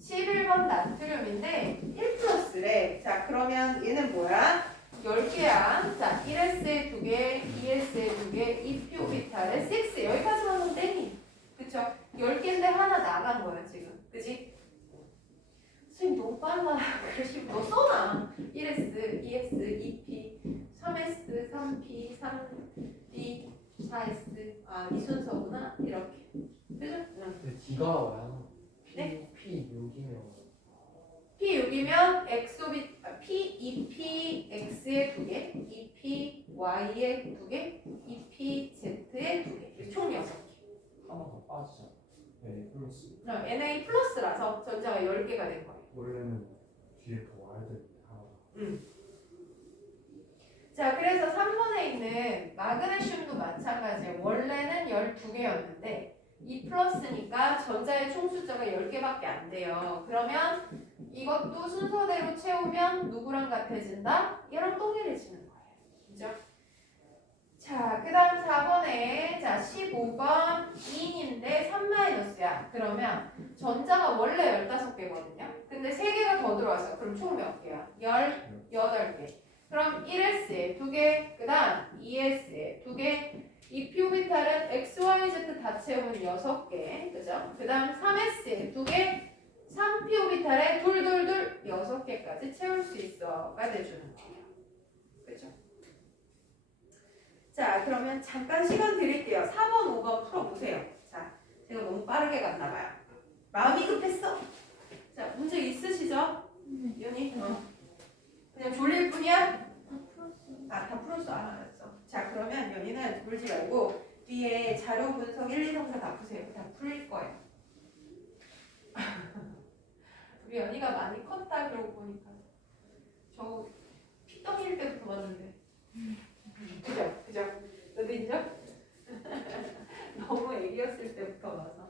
11번 나트륨인데 1+래. 자, 그러면 얘는 뭐야? 10개야. 자, 1s에 2개, 2s에 2개, 2p오비탈에 6. 여기까지만 하면 땡이. 그쵸? 10개인데 하나 나간 거야, 지금. 그지? 선생님 너무 빨라. 그러시면 너 써놔. 1s, 2s, 2p, 3s, 3p, 3p, 4s. 이 순서구나. 이렇게. 그죠? 근데 D가 와요. 네? P 6이면 P 6이면 P 2P X에 2개, 2P Y에 2개, 2P Z에 2개. 총 6개. 하나 더 빠지죠. 네, 플러스. Na 플러스라서 전자가 10개가 된 거예요. 원래는 뒤에 더 와야 되는데 하나. 자, 그래서 3번에 있는 마그네슘도 마찬가지예요. 원래는 12개였는데 2 플러스니까 전자의 총 숫자가 10개밖에 안 돼요. 그러면 이것도 순서대로 채우면 누구랑 같아진다? 얘랑 동일해지는 거예요. 그죠? 자, 그 다음 4번에 15번 2인인데 3-야. 그러면 전자가 원래 15개거든요. 근데 3개가 더 들어왔어. 그럼 총 몇 개야? 18개. 그럼 1s에 2개, 그 다음 2s에 2개, 2p오비탈은 x, y, z 다 채우면 6개, 그죠? 그 다음 3s에 2개, 3p오비탈에 6개까지 채울 수 있어가 돼주는 거예요. 그죠? 자, 그러면 잠깐 시간 드릴게요. 4번, 5번 풀어보세요. 자, 제가 너무 빠르게 갔나 봐요. 마음이 급했어. 자, 문제 있으시죠? 연희? 그냥 졸릴 뿐이야? 다 풀었어. 알았어. 자, 그러면 연희는 울지 말고 뒤에 자료 분석 1, 2, 3, 4 다 푸세요. 다 풀릴 거예요. 우리 연희가 많이 컸다 그러고 보니까 저 피덩이일 때부터 봤는데 그죠? 그죠? 너도 인정? 너무 애기였을 때부터 봐서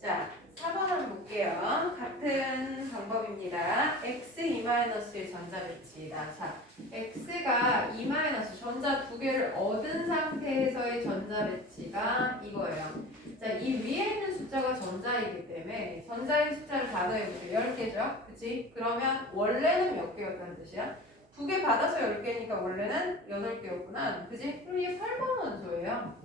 자, 4번 한번 볼게요. 같은 방법입니다. x 2-의 전자 배치다. 자, x가 2- 전자 두 개를 얻은 상태에서의 전자 배치가 이거예요. 자, 이 위에 있는 숫자가 전자이기 때문에 전자의 숫자를 다 더해보세요. 10개죠? 그치? 그러면 원래는 몇 개였다는 뜻이야? 두 개 받아서 10개니까 원래는 8개였구나. 그치? 그럼 이게 8번 원소예요.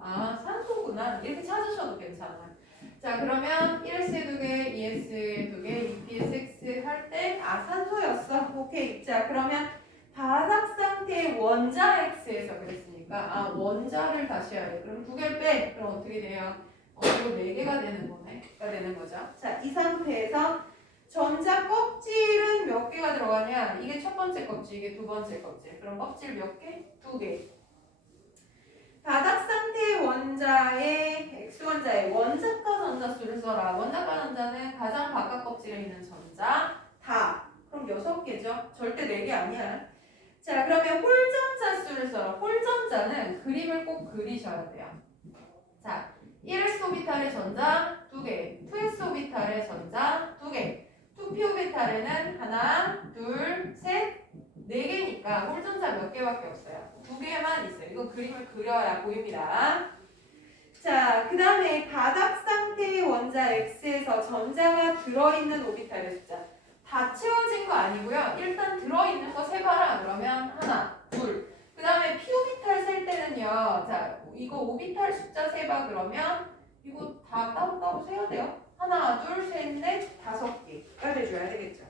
아, 산소구나. 이렇게 찾으셔도 괜찮아요. 자, 그러면 1s 2개, 2s 2개, 2psx 할 때 산소였어. 오케이. 자, 그러면 바닥 상태의 원자 x에서 그랬으니까 원자를 다시 해야 돼. 그럼 2개 빼. 그럼 어떻게 돼요? 이거 4개가 되는 거네. 가 되는 거죠. 자, 이 상태에서 전자 껍질은 몇 개가 들어가냐? 이게 첫 번째 껍질, 이게 두 번째 껍질. 그럼 껍질 몇 개? 2개. 바닥 상태의 원자의 X원자의 원자가 전자수를 써라. 원자가 전자는 가장 바깥 껍질에 있는 전자 다. 그럼 6개죠. 절대 4개 아니야. 자, 그러면 홀전자 수를 써라. 홀전자는 그림을 꼭 그리셔야 돼요. 자, 1s 오비탈의 전자 2개, 2s 오비탈의 전자 2개, 2p 오비탈에는 하나, 둘, 셋, 4개니까 홀전자 몇 개밖에 없어요. 2개만 있어요. 이거 그림을 그려야 보입니다. 자, 그 다음에 바닥 상태의 원자 X에서 전자가 들어있는 오비탈의 숫자. 다 채워진 거 아니고요. 일단 들어있는 거 세봐라. 그러면 하나, 둘. 그 다음에 p 오비탈 셀 때는요. 자, 이거 오비탈 숫자 세봐 그러면 이거 다 따로따로 세야 돼요. 하나, 둘, 셋, 넷, 5개가 돼줘야 되겠죠.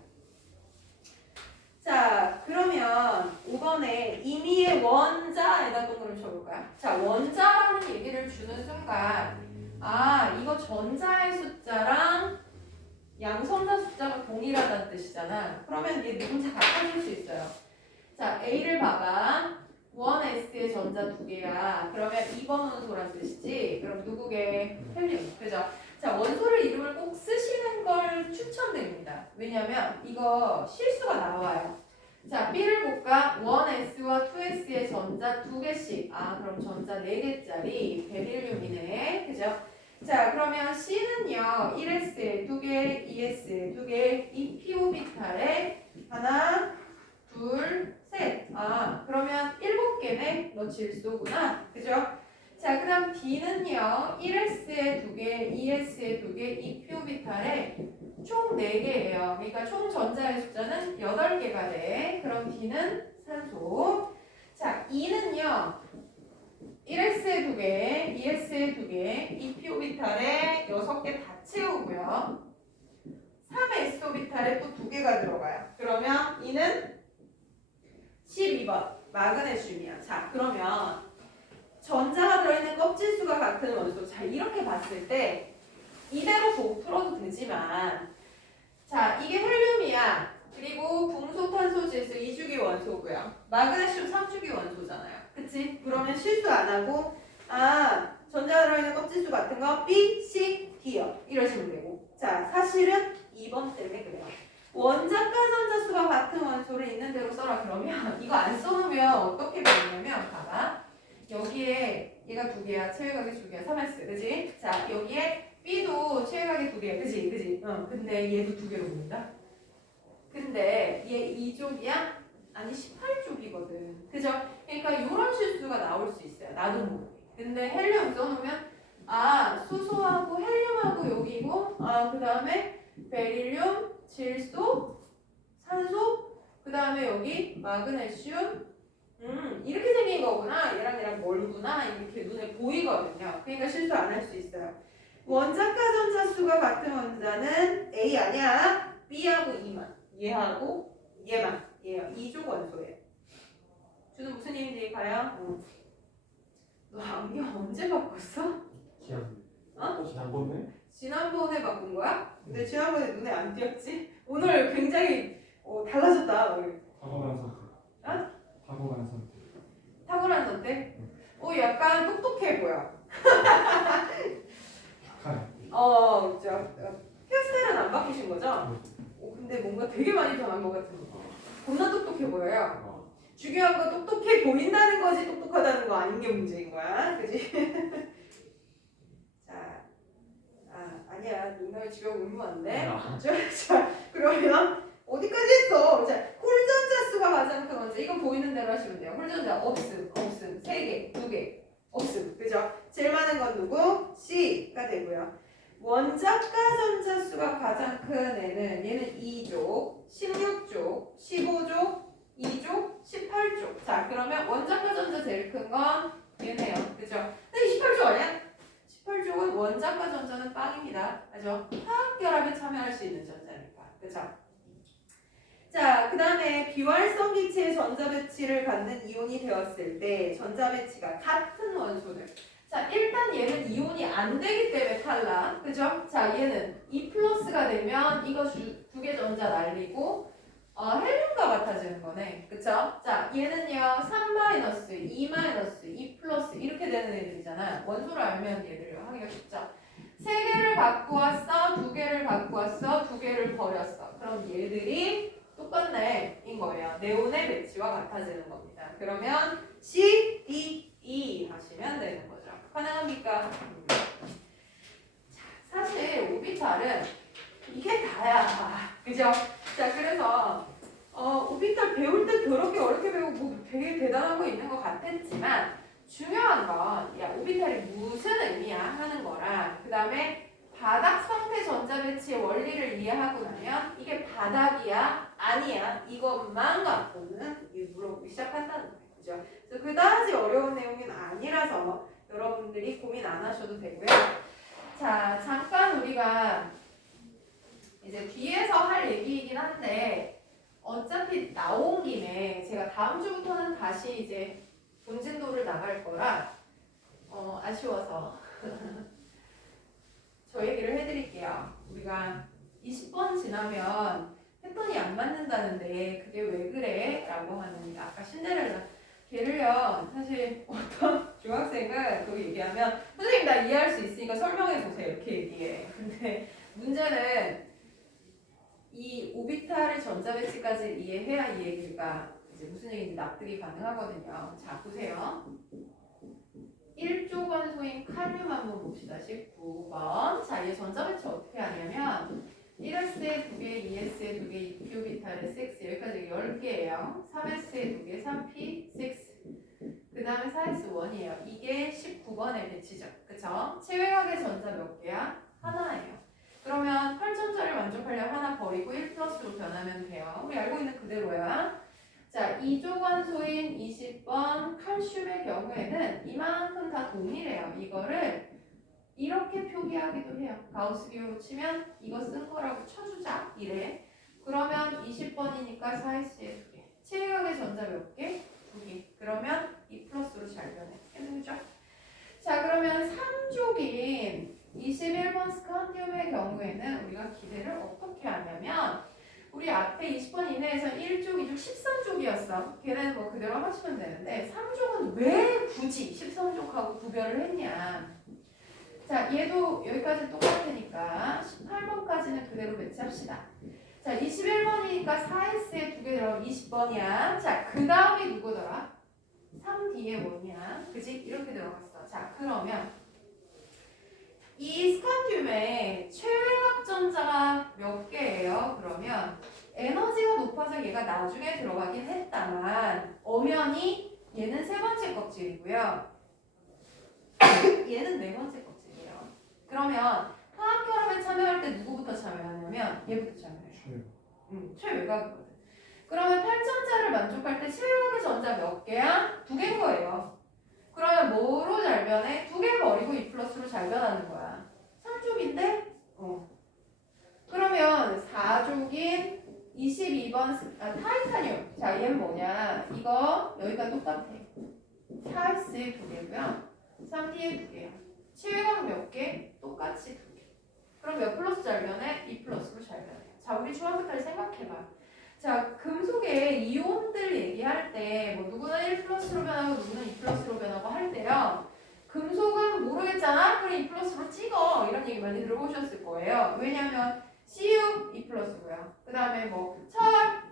자, 그러면 5번에 임의의 원자에다 동그라미 쳐볼까요? 자, 원자라는 얘기를 주는 순간 이거 전자의 숫자랑 양성자 숫자가 동일하다는 뜻이잖아. 그러면 얘 누군지 다 찾을 수 있어요. 자, A를 봐봐. 1s의 전자 두 개야. 그러면 2번 원소란 뜻이지. 그럼 누구게? 헬륨. 그죠? 자, 원소를 이름을 꼭 쓰시는 걸 추천드립니다. 왜냐면 이거 실수가 나와요. 자, B를 볼까? 1s와 2s의 전자 두 개씩. 아, 그럼 전자 4개짜리 베릴륨이네. 그죠? 자, 그러면 C는요. 1s에 2개, 2s에 2개, 2p오비탈에 하나, 둘, 셋. 아, 그러면 7개네? 너 질소구나. 그죠? 자, 그 다음 D는요. 1s에 2개, 2s에 2개, 2p오비탈에 총 4개예요. 그러니까 총 전자의 숫자는 8개가 돼. 그럼 D는 산소. 자, E는요. 1s에 2개, 2s에 2개, 2p오비탈에 6개 다 채우고요. 3s오비탈에 또 2개가 들어가요. 그러면 E는 12번 마그네슘이야. 자, 그러면 전자가 들어있는 껍질수가 같은 원소. 자, 이렇게 봤을 때 이대로 보고 풀어도 되지만, 자, 이게 헬륨이야. 그리고 궁소탄소 질소 2주기 원소고요. 마그네슘 3주기 원소잖아요. 그치? 그러면 실수 안 하고, 아, 전자가 들어있는 껍질수 같은 거 B, C, D요. 이러시면 되고. 자, 사실은 2번 때문에 그래요. 원자과 전자수가 같은 원소를 있는 대로 써라. 그러면 이거 안 써놓으면 어떻게 되냐면, 봐봐. 여기에 얘가 2개야. 체외각이 2개야. 3s. 그지? 자, 여기에 B도 체외각이 2개야. 그지? 그지? 근데 얘도 2개로 보인다. 근데 얘 2족이야? 아니 18족이거든. 그죠? 그러니까 이런 실수가 나올 수 있어요. 나도 모르게. 근데 헬륨 써놓으면 아, 수소하고 헬륨하고 여기고, 아, 그 다음에 베릴륨, 질소, 산소, 그 다음에 여기 마그네슘, 이렇게 생긴 거구나. 얘랑 멀구나. 이렇게 눈에 보이거든요. 그러니까 실수 안 할 수 있어요. 원자과 전자수가 같은 원자는 A 아니야. B하고 E만. 얘하고 얘만. 얘요. 2족 원소예요. 주는 무슨 얘기인지 봐요. 너 안경 언제 바꿨어? 지난번에? 지난번에 바꾼 거야? 근데 지난번에 눈에 안 띄었지? 오늘 굉장히 달라졌다. 탁월한 선택. 어? 탁월한 선택. 탁월한 선택? 약간 똑똑해 보여. 헤어스타일은 안 바꾸신 거죠? 근데 뭔가 되게 많이 변한 것 같은 거. 겁나 똑똑해 보여요. 중요한 건 똑똑해 보인다는 거지 똑똑하다는 거 아닌 게 문제인 거야. 그지? 자, 아니야. 농담에 집에 오면 안 돼. 자, 그러면 어디까지 했어? 자, 홀전자수가 가장 큰 원자. 이건 보이는 대로 하시면 돼요. 홀전자 없음, 3개, 2개, 없음. 그죠? 제일 많은 건 누구? C가 되고요. 원자과 전자수가 가장 큰 애는 얘는 2족, 16족, 15족, 2족, 18족. 자, 그러면 원자과 전자 제일 큰 건 얘네요. 그죠? 근데 18족 아니야? 18족은 원자과 전자는 빵입니다. 그죠? 화학결합에 참여할 수 있는 전자니까. 그죠? 자, 그 다음에 비활성 기체의 전자 배치를 갖는 이온이 되었을 때 전자 배치가 같은 원소들. 자, 일단 얘는 이온이 안 되기 때문에 탈락. 그죠? 자, 얘는 2+가 되면 이거 2개 전자 날리고 헬륨과 같아지는 거네. 그쵸? 자, 얘는요 3-, 2-, 2+ 이렇게 되는 애들이잖아. 원소를 알면 얘들을 하기가 쉽죠. 3개를 갖고 왔어, 2개를 갖고 왔어, 2개를 버렸어. 그럼 얘들이 똑같네 인 거예요. 네온의 배치와 같아지는 겁니다. 그러면 C, D, E 하시면 되는 거죠. 가능합니까? 자, 사실 오비탈은 이게 다야. 그죠? 자, 그래서 오비탈 배울 때 더럽게 어렵게 배우고 뭐 되게 대단한 거 있는 것 같았지만 중요한 건 야, 오비탈이 무슨 의미야 하는 거랑 그 다음에 바닥 상태 전자 배치의 원리를 이해하고 나면 이게 바닥이야? 아니야? 이것만 갖고는 물어보기 시작한다는 거예요. 그죠? 그래서 그다지 어려운 내용은 아니라서 여러분들이 고민 안 하셔도 되고요. 자, 잠깐 우리가 이제 뒤에서 할 얘기이긴 한데 어차피 나온 김에 제가 다음 주부터는 다시 이제 본진도를 나갈 거라 아쉬워서 저 얘기를 해드릴게요. 우리가 20번 지나면 패턴이 안 맞는다는데 그게 왜 그래? 라고 하는 아까 신데렐라 걔를요, 사실 어떤 중학생은 그 얘기하면 선생님 나 이해할 수 있으니까 설명해 보세요 이렇게 얘기해. 근데 문제는 이 오비탈의 전자배치까지 이해해야 이 얘기가 이제 무슨 얘기인지 납득이 가능하거든요. 자 보세요. 1조 관소인 칼륨 한번 봅시다. 19번. 자, 얘 전자배치 어떻게 하냐면 1S에 2개, 2S에 2개, 2P오비탈에 6 여기까지 10개예요. 3S에 2개, 3P, 6 그 다음에 4S 1이에요. 이게 19번의 배치죠. 그쵸? 체외각의 전자 몇 개야? 하나예요. 그러면 8점짜리 만족하려면 하나 버리고 1 플러스로 변하면 돼요. 우리 알고 있는 그대로야. 자, 2조 관소인 20번 칼슘의 경우에는 이만큼 다 동일해요. 이거를 이렇게 표기하기도 해요. 가우스 기호로 치면 이거 쓴 거라고 쳐주자. 이래. 그러면 20번이니까 4S에 2개. 체외각의 전자 몇 개? 2개. 그러면 2 플러스로 잘 변해. 해보죠. 자, 그러면 3족인 21번 스칸디움의 경우에는 우리가 기대를 어떻게 하냐면 우리 앞에 20번 이내에서 1족, 2족, 13족이었어. 걔는 뭐 그대로 하시면 되는데 3족은 왜 굳이 13족하고 구별을 했냐. 자, 얘도 여기까지 똑같으니까 18번까지는 그대로 배치합시다. 자, 21번이니까 4S에 2개 들어가면 20번이야. 자, 그 다음이 누구더라? 3D에 1이야. 그지? 이렇게 들어갔어. 자, 그러면 이 스칸듐의 최외각 전자가 몇 개예요? 그러면 에너지가 높아서 얘가 나중에 들어가긴 했다만 엄연히 얘는 세 번째 껍질이고요. 얘는 네 번째 껍질이에요. 그러면 화학결합에 참여할 때 누구부터 참여하냐면 얘부터 참여해요. 최외각이거든. 그러면 8점자를 만족할 때 최외각의 전자 몇 개야? 2개인 거예요. 그러면 뭐로 잘 변해? 2개 버리고 2 플러스로 잘 변하는 거야. 3족인데? 그러면 4족인 22번 타이타늄. 자, 얘는 뭐냐? 이거 여기가 똑같아. 4S에 2개고요. 3D에 2개요. 체외각 몇 개? 똑같이 2개. 그럼 몇 플러스 잘 변해? 2 플러스로 잘 변해요. 자, 우리 중학교까지 생각해봐. 자, 금속의 이온들 얘기할 때 뭐 누구는 1 플러스로 변하고 누구는 2 플러스로 변하고 할 때요. 금속은 모르겠잖아? 그럼 2 플러스로 찍어. 이런 얘기 많이 들어보셨을 거예요. 왜냐면 CU 2 플러스고요. 그 다음에 뭐 철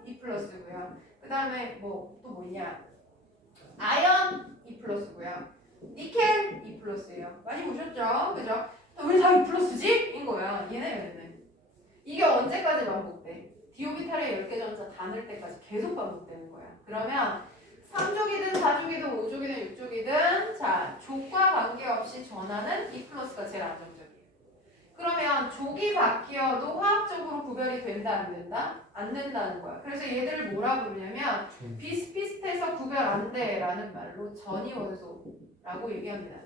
2 플러스고요. 그 다음에 뭐 또 뭐냐? 아연 2 플러스고요. 니켈 2 플러스예요. 많이 보셨죠? 그죠? 왜 다 2 플러스지? 인 거야. 얘네는. 이게 언제까지 반복돼? 디오비탈의 10개 전자 다 넣을 때까지 계속 반복되는 거야. 그러면 3족이든 4족이든 5족이든 6족이든 자, 족과 관계없이 전하는 2 플러스가 제일 안정적이에요. 그러면 족이 바뀌어도 화학적으로 구별이 된다 안 된다? 안 된다는 거야. 그래서 얘들을 뭐라 부르냐면 비슷비슷해서 구별 안 돼라는 말로 전이원소라고 얘기합니다.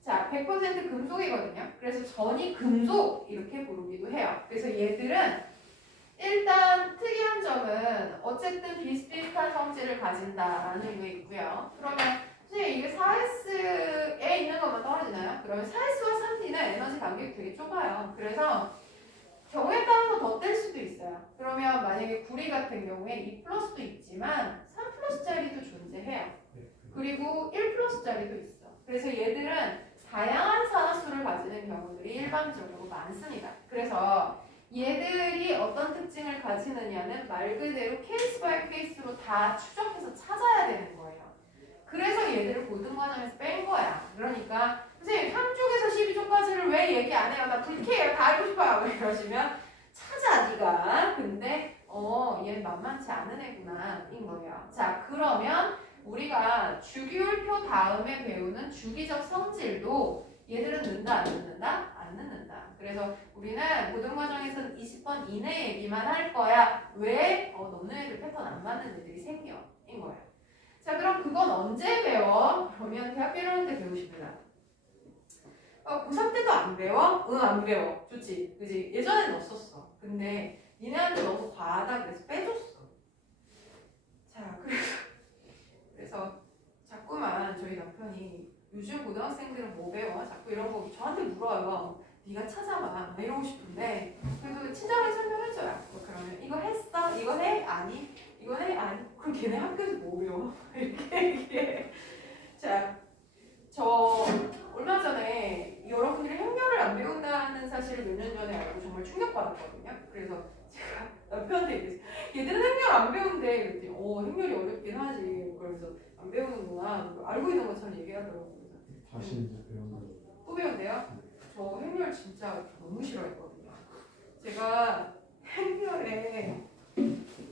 자, 100% 금속이거든요. 그래서 전이 금속 이렇게 부르기도 해요. 그래서 얘들은 일단 특이한 점은 어쨌든 비슷비슷한 성질을 가진다라는 게 있고요. 그러면 선생님 이게 4S에 있는 것만 떨어지나요? 그러면 4S와 3D는 에너지 간격이 되게 좁아요. 그래서 경우에 따라서 더 뗄 수도 있어요. 그러면 만약에 구리 같은 경우에 2 플러스도 있지만 3 플러스짜리도 존재해요. 그리고 1 플러스짜리도 있어. 그래서 얘들은 다양한 산화수를 가지는 경우들이 일반적으로 많습니다. 그래서 얘들이 어떤 특징을 가지느냐는 말 그대로 케이스 바이 케이스로 다 추적해서 찾아야 되는 거예요. 그래서 얘들을 고등과정에서 뺀 거야. 그러니까 선생님 3쪽에서 12쪽까지를 왜 얘기 안 해요? 나 불쾌해요. 다 알고 싶어요. 왜 이러시면 찾아 네가. 근데 얘는 만만치 않은 애구나 인 거예요. 자, 그러면 우리가 주기율표 다음에 배우는 주기적 성질도 얘들은 넣는다 안 넣는다? 안 넣는다. 그래서 우리는 모든 과정에서는 20번 이내 얘기만 할 거야. 왜? 너는 애들 패턴 안 맞는 애들이 생겨. 인 거야. 자, 그럼 그건 언제 배워? 그러면 대학교 1학년 때 배우십니다. 고3 때도 안 배워? 응, 안 배워. 좋지. 그지? 예전엔 넣었었어. 근데 니네한테 너무 과하다 그래서 빼줬어. 자, 그래서 자꾸만 저희 남편이 요즘 고등학생들은 뭐 배워? 자꾸 이런 거 저한테 물어요. 네가 찾아봐. 이러고 싶은데 그래도 친절하게 설명해줘요. 그러면 이거 했어? 이거 해? 아니? 이건 해? 아니. 그럼 걔네 학교에서 뭐 배워? 이렇게 얘기해. 자, 저 얼마 전에 여러분들이 행렬을 안 배운다는 사실을 몇 년 전에 알고 정말 충격받았거든요. 그래서 제가 남편한테 얘기했어요. 얘들은 행렬 안 배운대. 그랬더니 행렬이 어렵긴 하지. 그러면서 안 배우는구나. 알고 있는 것처럼 얘기하더라고요. 다시 이제 배우는 거. 또 배운대요? 저 행렬 진짜 너무 싫어했거든요. 제가 행렬에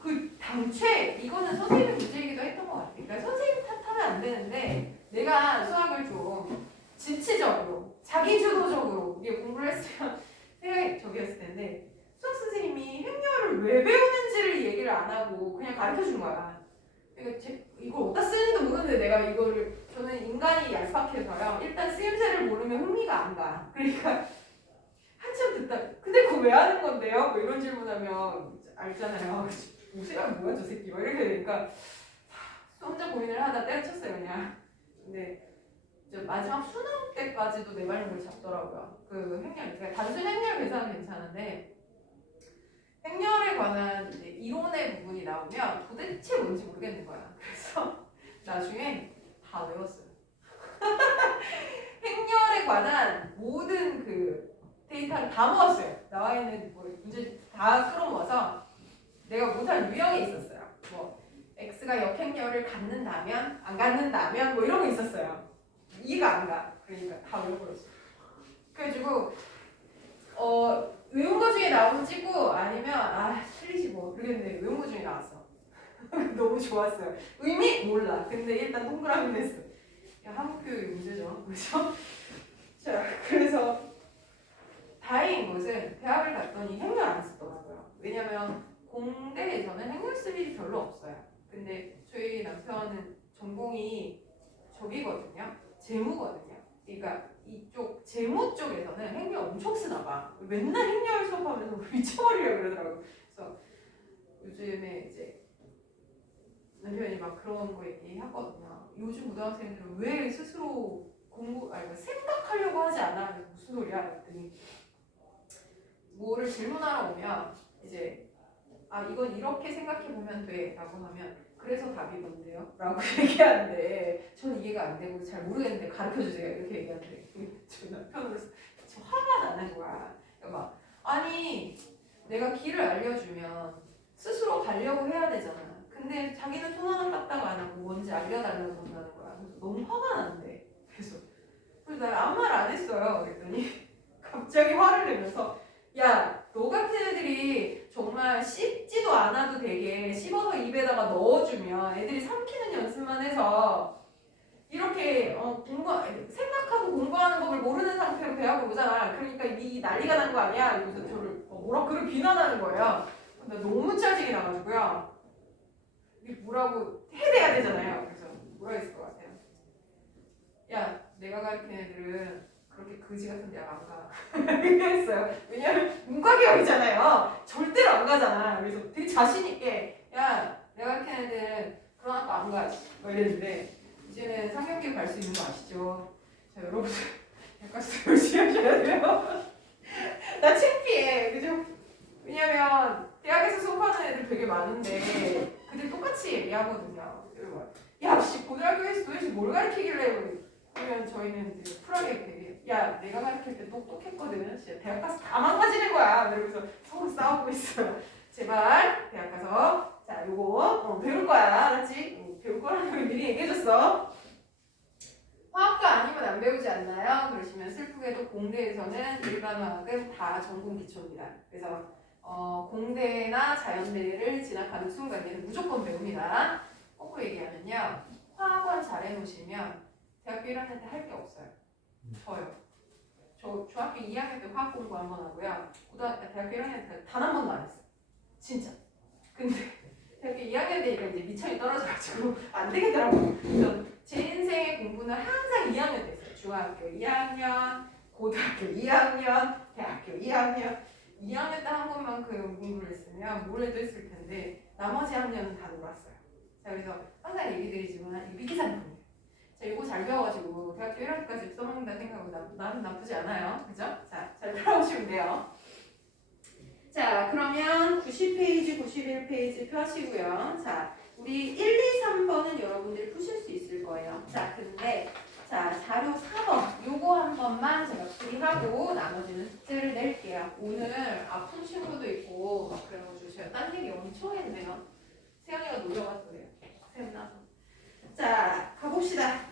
그 당최 이거는 선생님 문제이기도 했던 것 같아요. 그러니까 선생님 탓하면 안 되는데 내가 수학을 좀 진취적으로 자기주도적으로 이게 공부를 했으면 생각이 저기였을 텐데 수학 선생님이 행렬을 왜 배우는지를 얘기를 안 하고 그냥 가르쳐 준 거야. 그러니까 이걸 어디다 쓰는지도 모르는데 내가 이거를 저는 인간이 얄팍해서요. 일단 쓰임새를 모르면 흥미가 안 가. 그러니까 한참 듣다 근데 그거 왜 하는 건데요? 뭐 이런 질문하면 알잖아요. 무시가 뭐야 저 새끼 막 이렇게 되니까 혼자 고민을 하다 때려쳤어요 그냥. 근데 이제 마지막 수능 때까지도 내 발목을 잡더라고요. 그 행렬, 그러니까 단순 행렬 계산은 괜찮은데 행렬에 관한 이제 이론의 부분이 나오면 도대체 뭔지 모르겠는 거야. 그래서 나중에 다 외웠어요. 행렬에 관한 모든 그 데이터를 다 모았어요. 나와 있는 뭐 문제 다 끌어모아서 내가 못한 유형이 있었어요. 뭐 x가 역행렬을 갖는다면 안 갖는다면 뭐 이런 거 있었어요. 이해가 안 가. 그러니까 다 외워버렸어요. 그래가지고 외운 거 중에 나오면 찍고 아니면 틀리지 뭐 그러겠는데 외운 거 중에 나왔어. 너무 좋았어요. 의미 몰라. 근데 일단 동그라미 냈어. 한국교육 문제죠. 그렇죠? 자, 그래서 다행인 것은 대학을 갔더니 행렬 안 쓰더라고요. 왜냐면 공대에서는 행렬 쓸 일이 별로 없어요. 근데 저희 남편은 전공이 저기거든요. 재무거든요. 그러니까 이쪽 재무 쪽에서는 행렬 엄청 쓰나 봐. 맨날 행렬 수업하면서 미쳐버리려고 그러더라고요. 그래서 요즘에 이제 남편이 막 그런 거 얘기하거든요. 요즘 고등학생들은 왜 스스로 생각하려고 하지 않아? 무슨 소리야? 그랬더니 뭐를 질문하러 오면 이제 이건 이렇게 생각해 보면 돼 라고 하면 그래서 답이 뭔데요? 라고 얘기하는데 저는 이해가 안 되고 잘 모르겠는데 가르쳐 주세요 이렇게 얘기하는데 저 남편으로서 저 화가 나는 거야. 그러니까 막 아니 내가 길을 알려주면 스스로 가려고 해야 되잖아. 근데 자기는 손 하나 까딱 안 하고 뭔지 알려달라고 한다는 거야. 그래서 너무 화가 나는데 그래서 나 아무 말 안 했어요. 그랬더니 갑자기 화를 내면서 야, 너 같은 애들이 정말 씹지도 않아도 되게 씹어서 입에다가 넣어주면 애들이 삼키는 연습만 해서 이렇게 생각하고 공부하는 법을 모르는 상태로 대학을 오잖아. 그러니까 이 난리가 난 거 아니야? 이러면서 저를 그를 비난하는 거예요. 나 너무 짜증이 나가지고요. 이게 뭐라고 해대야 되잖아요. 그래서 뭐라 했을 것 같아요? 야, 내가 가르친 애들은 그렇게 거지 같은 대학 안 가. 이랬어요. 왜냐면 문과계열이잖아요. 절대로 안 가잖아. 그래서 되게 자신 있게 야, 내가 가르친 애들은 그런 학교 안 가. 뭐 이랬는데 이제는 상경계 갈 수 있는 거 아시죠? 자, 여러분들 약간 열심히 하셔야 돼요. 나 창피해. 그죠? 왜냐면 대학에서 수업하는 애들 되게 많은데 그들 똑같이 얘기하거든요. 야, 씨, 고등학교에서 도대체 뭘 가르치길래 그러면 저희는 이제 쿨하게 되게 야, 내가 가르칠 때 똑똑했거든. 진짜 대학 가서 다 망가지는 거야. 이러면서 서로 싸우고 있어요. 제발 대학 가서 자, 요거 배울 거야. 알았지? 배울 거라는 걸 미리 얘기해줬어. 화학과 아니면 안 배우지 않나요? 그러시면 슬프게도 공대에서는 일반화학은 다 전공 기초입니다. 그래서 공대나 자연대를 진학하는 순간 얘는 무조건 배웁니다. 거꾸로 얘기하면요. 화학원 잘해놓으시면 대학교 1학년 때 할 게 없어요. 저요. 저 중학교 2학년 때 화학 공부 한 번 하고요. 대학교 1학년 때 단 한 번도 안 했어요. 진짜. 근데 대학교 2학년 되니까 이제 미천이 떨어져가지고 안 되겠더라고요. 그래서 제 인생의 공부는 항상 2학년 때 했어요. 중학교 2학년, 고등학교 2학년, 대학교 2학년. 2학년 때 한 번만큼 공부를 했으면 뭘 해도 했을 텐데 나머지 학년은 다 놀았어요. 자, 그래서 항상 얘기 드리지만 위기상품이에요. 자, 이거 잘 배워가지고 대학교 1학기까지 써먹는다 생각하고 나는 나쁘지 않아요. 그죠? 자, 잘 따라오시면 돼요. 자, 자, 그러면 90페이지, 91페이지 펴시고요. 자, 우리 1, 2, 3번은 여러분들이 푸실 수 있을 거예요. 자, 근데 자, 자료 4번 요거 한 번만 제가 풀이하고 나머지는 숙제를 낼게요. 오늘 아픈 친구도 있고 막 그래가지고 제가 딴 얘기 엄청 했네요. 세영이가 놀러가서 그래요. 샘나서. 자, 가봅시다.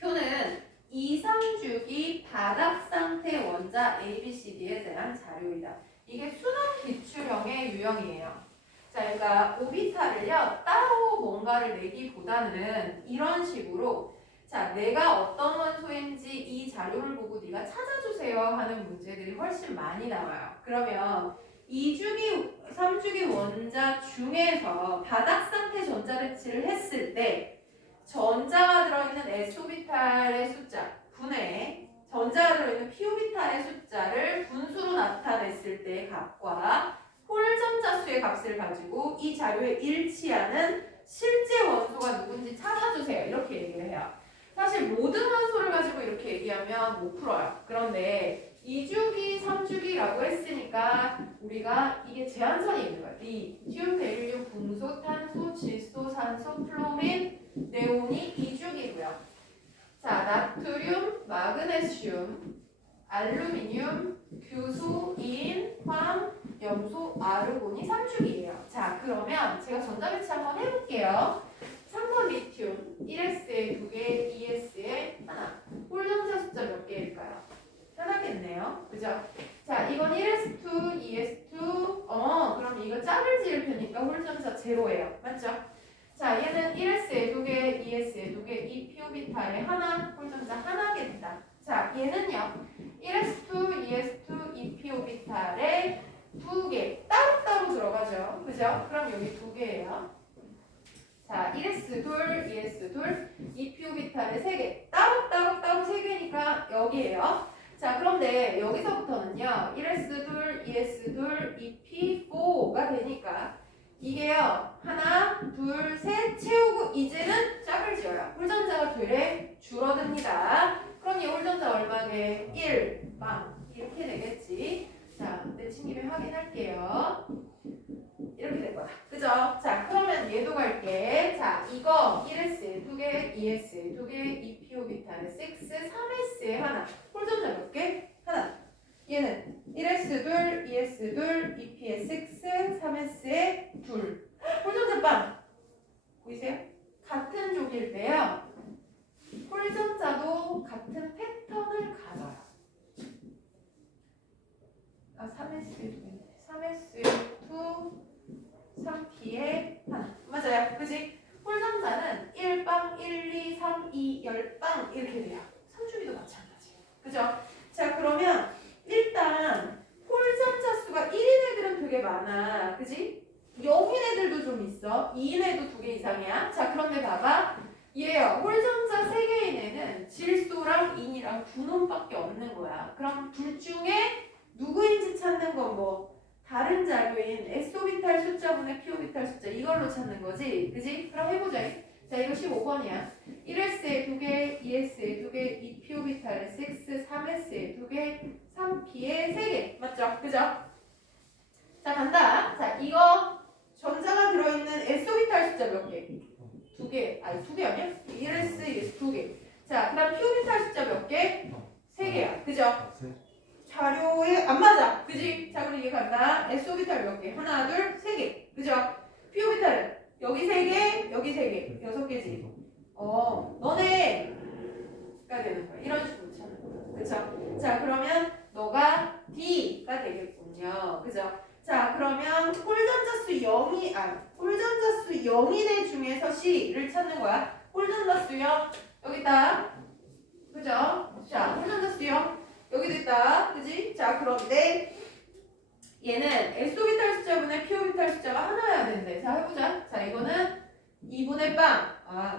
표는 2, 3주기 바닥 상태 원자 ABCD에 대한 자료이다. 이게 수능 기출형의 유형이에요. 자, 그러니까 오비타를요 따로 뭔가를 내기보다는 이런 식으로 자, 내가 어떤 원소인지 이 자료를 보고 네가 찾아주세요 하는 문제들이 훨씬 많이 나와요. 그러면 2주기, 3주기 원자 중에서 바닥 상태 전자배치를 했을 때 전자가 들어있는 S오비탈의 숫자 분의 전자가 들어있는 P오비탈의 숫자를 분수로 나타냈을 때의 값과 홀전자수의 값을 가지고 이 자료에 일치하는 실제 원소가 누군지 찾아주세요. 이렇게 얘기를 해요. 사실 모든 원소를 가지고 이렇게 얘기하면 못 풀어요. 그런데 2주기, 3주기라고 했으니까 우리가 이게 제한선이 있는 거예요. 리튬, 베릴륨, 금소, 탄소, 질소, 산소, 플로민, 네온이 2주기고요. 자, 나트륨, 마그네슘, 알루미늄, 규소, 인, 황, 염소, 아르곤이 3주기예요. 자, 그러면 제가 전자배치 한번 해볼게요. 3번 리튬 1S에 2개, 2S에 하나. 홀전자 숫자 몇 개일까요? 하나겠네요. 그죠? 자, 이건 1S2, 2S2. 그럼 이거 짝을 지을 테니까 홀전자 제로예요. 맞죠? 자, 얘는 1S에 2개, 2S에 2개, 2P오비타에 하나, 홀전자 하나겠다. 자, 얘는요. 1S2, 2S2, 2P오비탈에 2개 따로따로 들어가죠. 그죠? 그럼 여기 2개예요. 자, 1S 둘, 2S 둘, 2P오비탈에 3개. 따로 3개니까 여기에요. 자, 그런데 여기서부터는요. 1S 둘, 2S 둘, 2P4가 되니까 이게요. 하나, 둘, 셋 채우고 이제는 짝을 지어요. 홀전자가 되레 줄어듭니다. 그럼 이 홀전자 얼마게? 1, 빵. 이렇게 되겠지. 자, 내친 김에 확인할게요. 이렇게 될 거야. 그죠? 자, 그러면 얘도 갈게. 자, 이거 1S에 2개, 2S에 2개, 2P오비탈에 6, 3S에 하나. 홀전자 몇 개? 하나. 얘는 1S 둘, 2S 둘, 2P에 6, 3S에 둘. 홀전자 빵! 보이세요? 같은 족일 때요. 홀전자도 같은 패턴을 가져요. 3S에 3S에 2, 3P에 하나. 맞아요. 그지? 홀전자는 1빵, 1, 2, 3, 2, 10빵 이렇게 돼요. 3주기도 마찬가지. 그죠? 자, 그러면 일단 홀전자 수가 1인 애들은 되게 많아. 그지? 0인 애들도 좀 있어. 2인 애도 2개 이상이야. 자, 그런데 봐봐. 얘요. 홀전자 3개인 애는 질소랑 인이랑 두 놈밖에 없는 거야. 그럼 둘 중에 누구인지 찾는 건 뭐? 다른 자료인 S오비탈 숫자분의 P오비탈 숫자 이걸로 찾는 거지. 그지? 그럼 해보자. 자, 이거 15번이야. 1S에 2개, 2S에 2개, 2P오비탈에 6, 3S에 2개, 3P에 3개. 맞죠? 그죠? 자, 간다. 자, 이거 전자가 들어있는 S오비탈 숫자 몇 개? 2개. 아니, 2개 아니야? 1S, 2S 2개. 자, 그 다음 P오비탈 숫자 몇 개? 3개야. 그죠? 자료에 안 맞아. 그지? 자, 그럼 이게 간다. S오비탈 몇 개? 하나, 둘, 3개. 그죠? P오비탈은 여기 3개, 여기 3개. 6개지. 너네가 되는 거야. 이런 식으로 찾는 거야. 그쵸? 자, 그러면 너가 D가 되겠군요. 그죠? 자, 그러면 홀전자수 0인 애 중에서 C를 찾는 거야. 홀전자수 0. 여기 있다. 그죠? 자, 홀전자수 0. 여기도 있다. 그지? 자, 그런데 얘는 S오비탈 숫자분의 P오비탈 숫자가 하나여야 되는데. 자, 해보자. 자, 이거는 2분의 빵.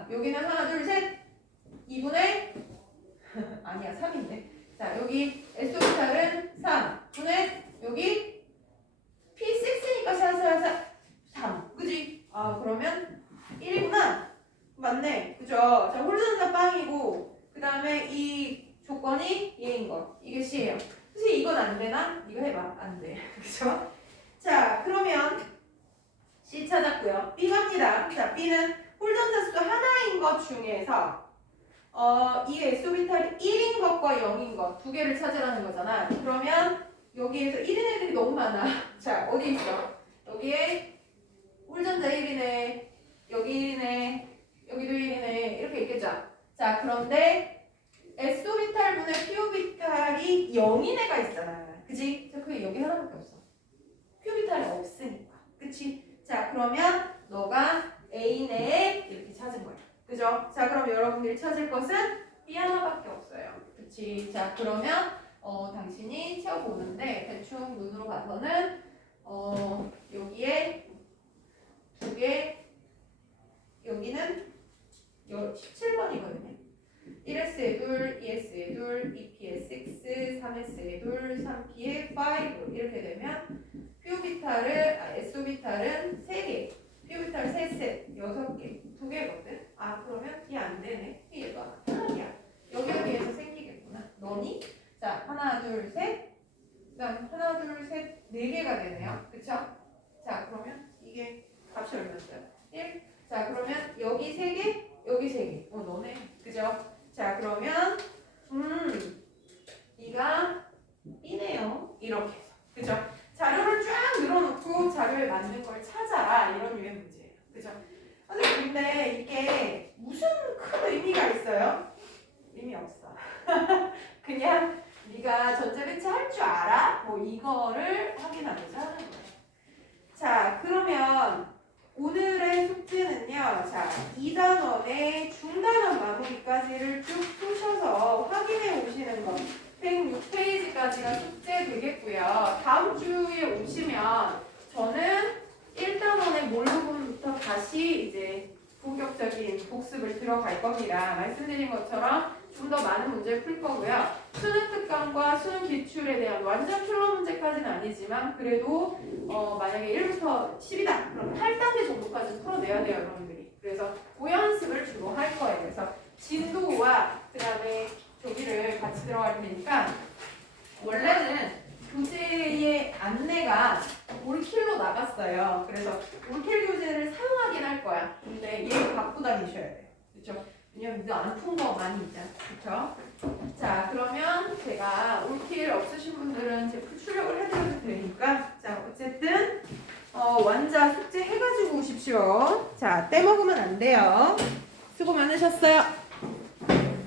여기는 하나, 둘, 셋. 2분의 아니야, 3인데. 자, 여기 S오비탈은 3. 분의 여기 P6니까 4, 3. 그지? 그러면 1이구나. 맞네. 그죠? 자, 홀전자 빵이고 그 다음에 이 조건이 얘인 거. 이게 C예요. 선생님 이건 안 되나? 이거 해봐. 안 돼. 그죠? 자, 그러면 C 찾았고요. B 갑니다. 자, B는 홀전자 수 하나인 것 중에서 이 S오비탈이 1인 것과 0인 것 두 개를 찾으라는 거잖아. 그러면 여기에서 1인 애들이 너무 많아. 자, 어디 있어? 여기에 홀전자 1이네, 여기 1이네, 여기도 1이네 이렇게 있겠죠. 자, 그런데 S오비탈분의 P오비탈이 0인 애가 있잖아. 그치? 자, 그게 여기 하나밖에 없어. P오비탈이 없으니까. 그치? 자, 그러면 너가 A네 이렇게 찾은 거야. 그죠? 자, 그럼 여러분들이 찾을 것은 B 하나밖에 없어요. 그치? 자, 그러면 당신이 채워보는데 대충 눈으로 봐서는 여기에 두 개, 여기는 17번이거든요. 1S에 둘, 2S에 둘, 2P에 6, 3S에 둘, 3P에 5 이렇게 되면 S오비탈은 3개, P오비탈 3셋, 6개, 2개거든. 아, 그러면 이 안 되네. 얘도 하나야. 여기에서 생기겠구나. 너니? 자, 하나, 둘, 셋. 그다음 하나, 둘, 셋, 4개가 되네요. 그쵸? 자, 그러면 이게 값이 얼마였어요? 1. 자, 그러면 여기 3개, 여기 3개. 너네. 그죠? 자, 그러면 이가 B네요. 이렇게 해서. 그죠? 자료를 쫙 늘어놓고 자료에 맞는 걸 찾아라. 이런 유의 문제예요. 그죠? 근데 이게 무슨 큰 의미가 있어요? 의미 없어. 그냥 네가 전자배치 할 줄 알아? 뭐 이거를 확인하고자 하는 거예요. 자, 그러면 오늘의 숙제는요. 자, 2단원의 중단원 마무리까지를 쭉 푸셔서 확인해 오시는 거. 106페이지까지가 숙제 되겠고요. 다음 주에 오시면 저는 1단원의 몰 부분부터 다시 이제 본격적인 복습을 들어갈 겁니다. 말씀드린 것처럼 좀 더 많은 문제를 풀 거고요. 수능 특강과 수능 기출에 대한 완전 필러 문제까지는 아니지만 그래도 만약에 1부터 10이다. 그럼 8단계 정도까지 풀어내야 돼요, 여러분들이. 그래서 고연습을 주로 할 거예요. 그래서 진도와 그 다음에 조기를 같이 들어갈 테니까 원래는 교재의 안내가 올킬로 나갔어요. 그래서 올킬 교재를 사용하긴 할 거야. 근데 얘 갖고 다니셔야 돼요. 그렇죠? 왜냐면 너 안 푼 거 많이 있잖아. 그렇죠? 자, 그러면 제가 올킬 없으신 분들은 제 출력을 해드려도 되니까 자, 어쨌든 완자 숙제 해가지고 오십시오. 자, 떼먹으면 안 돼요. 수고 많으셨어요.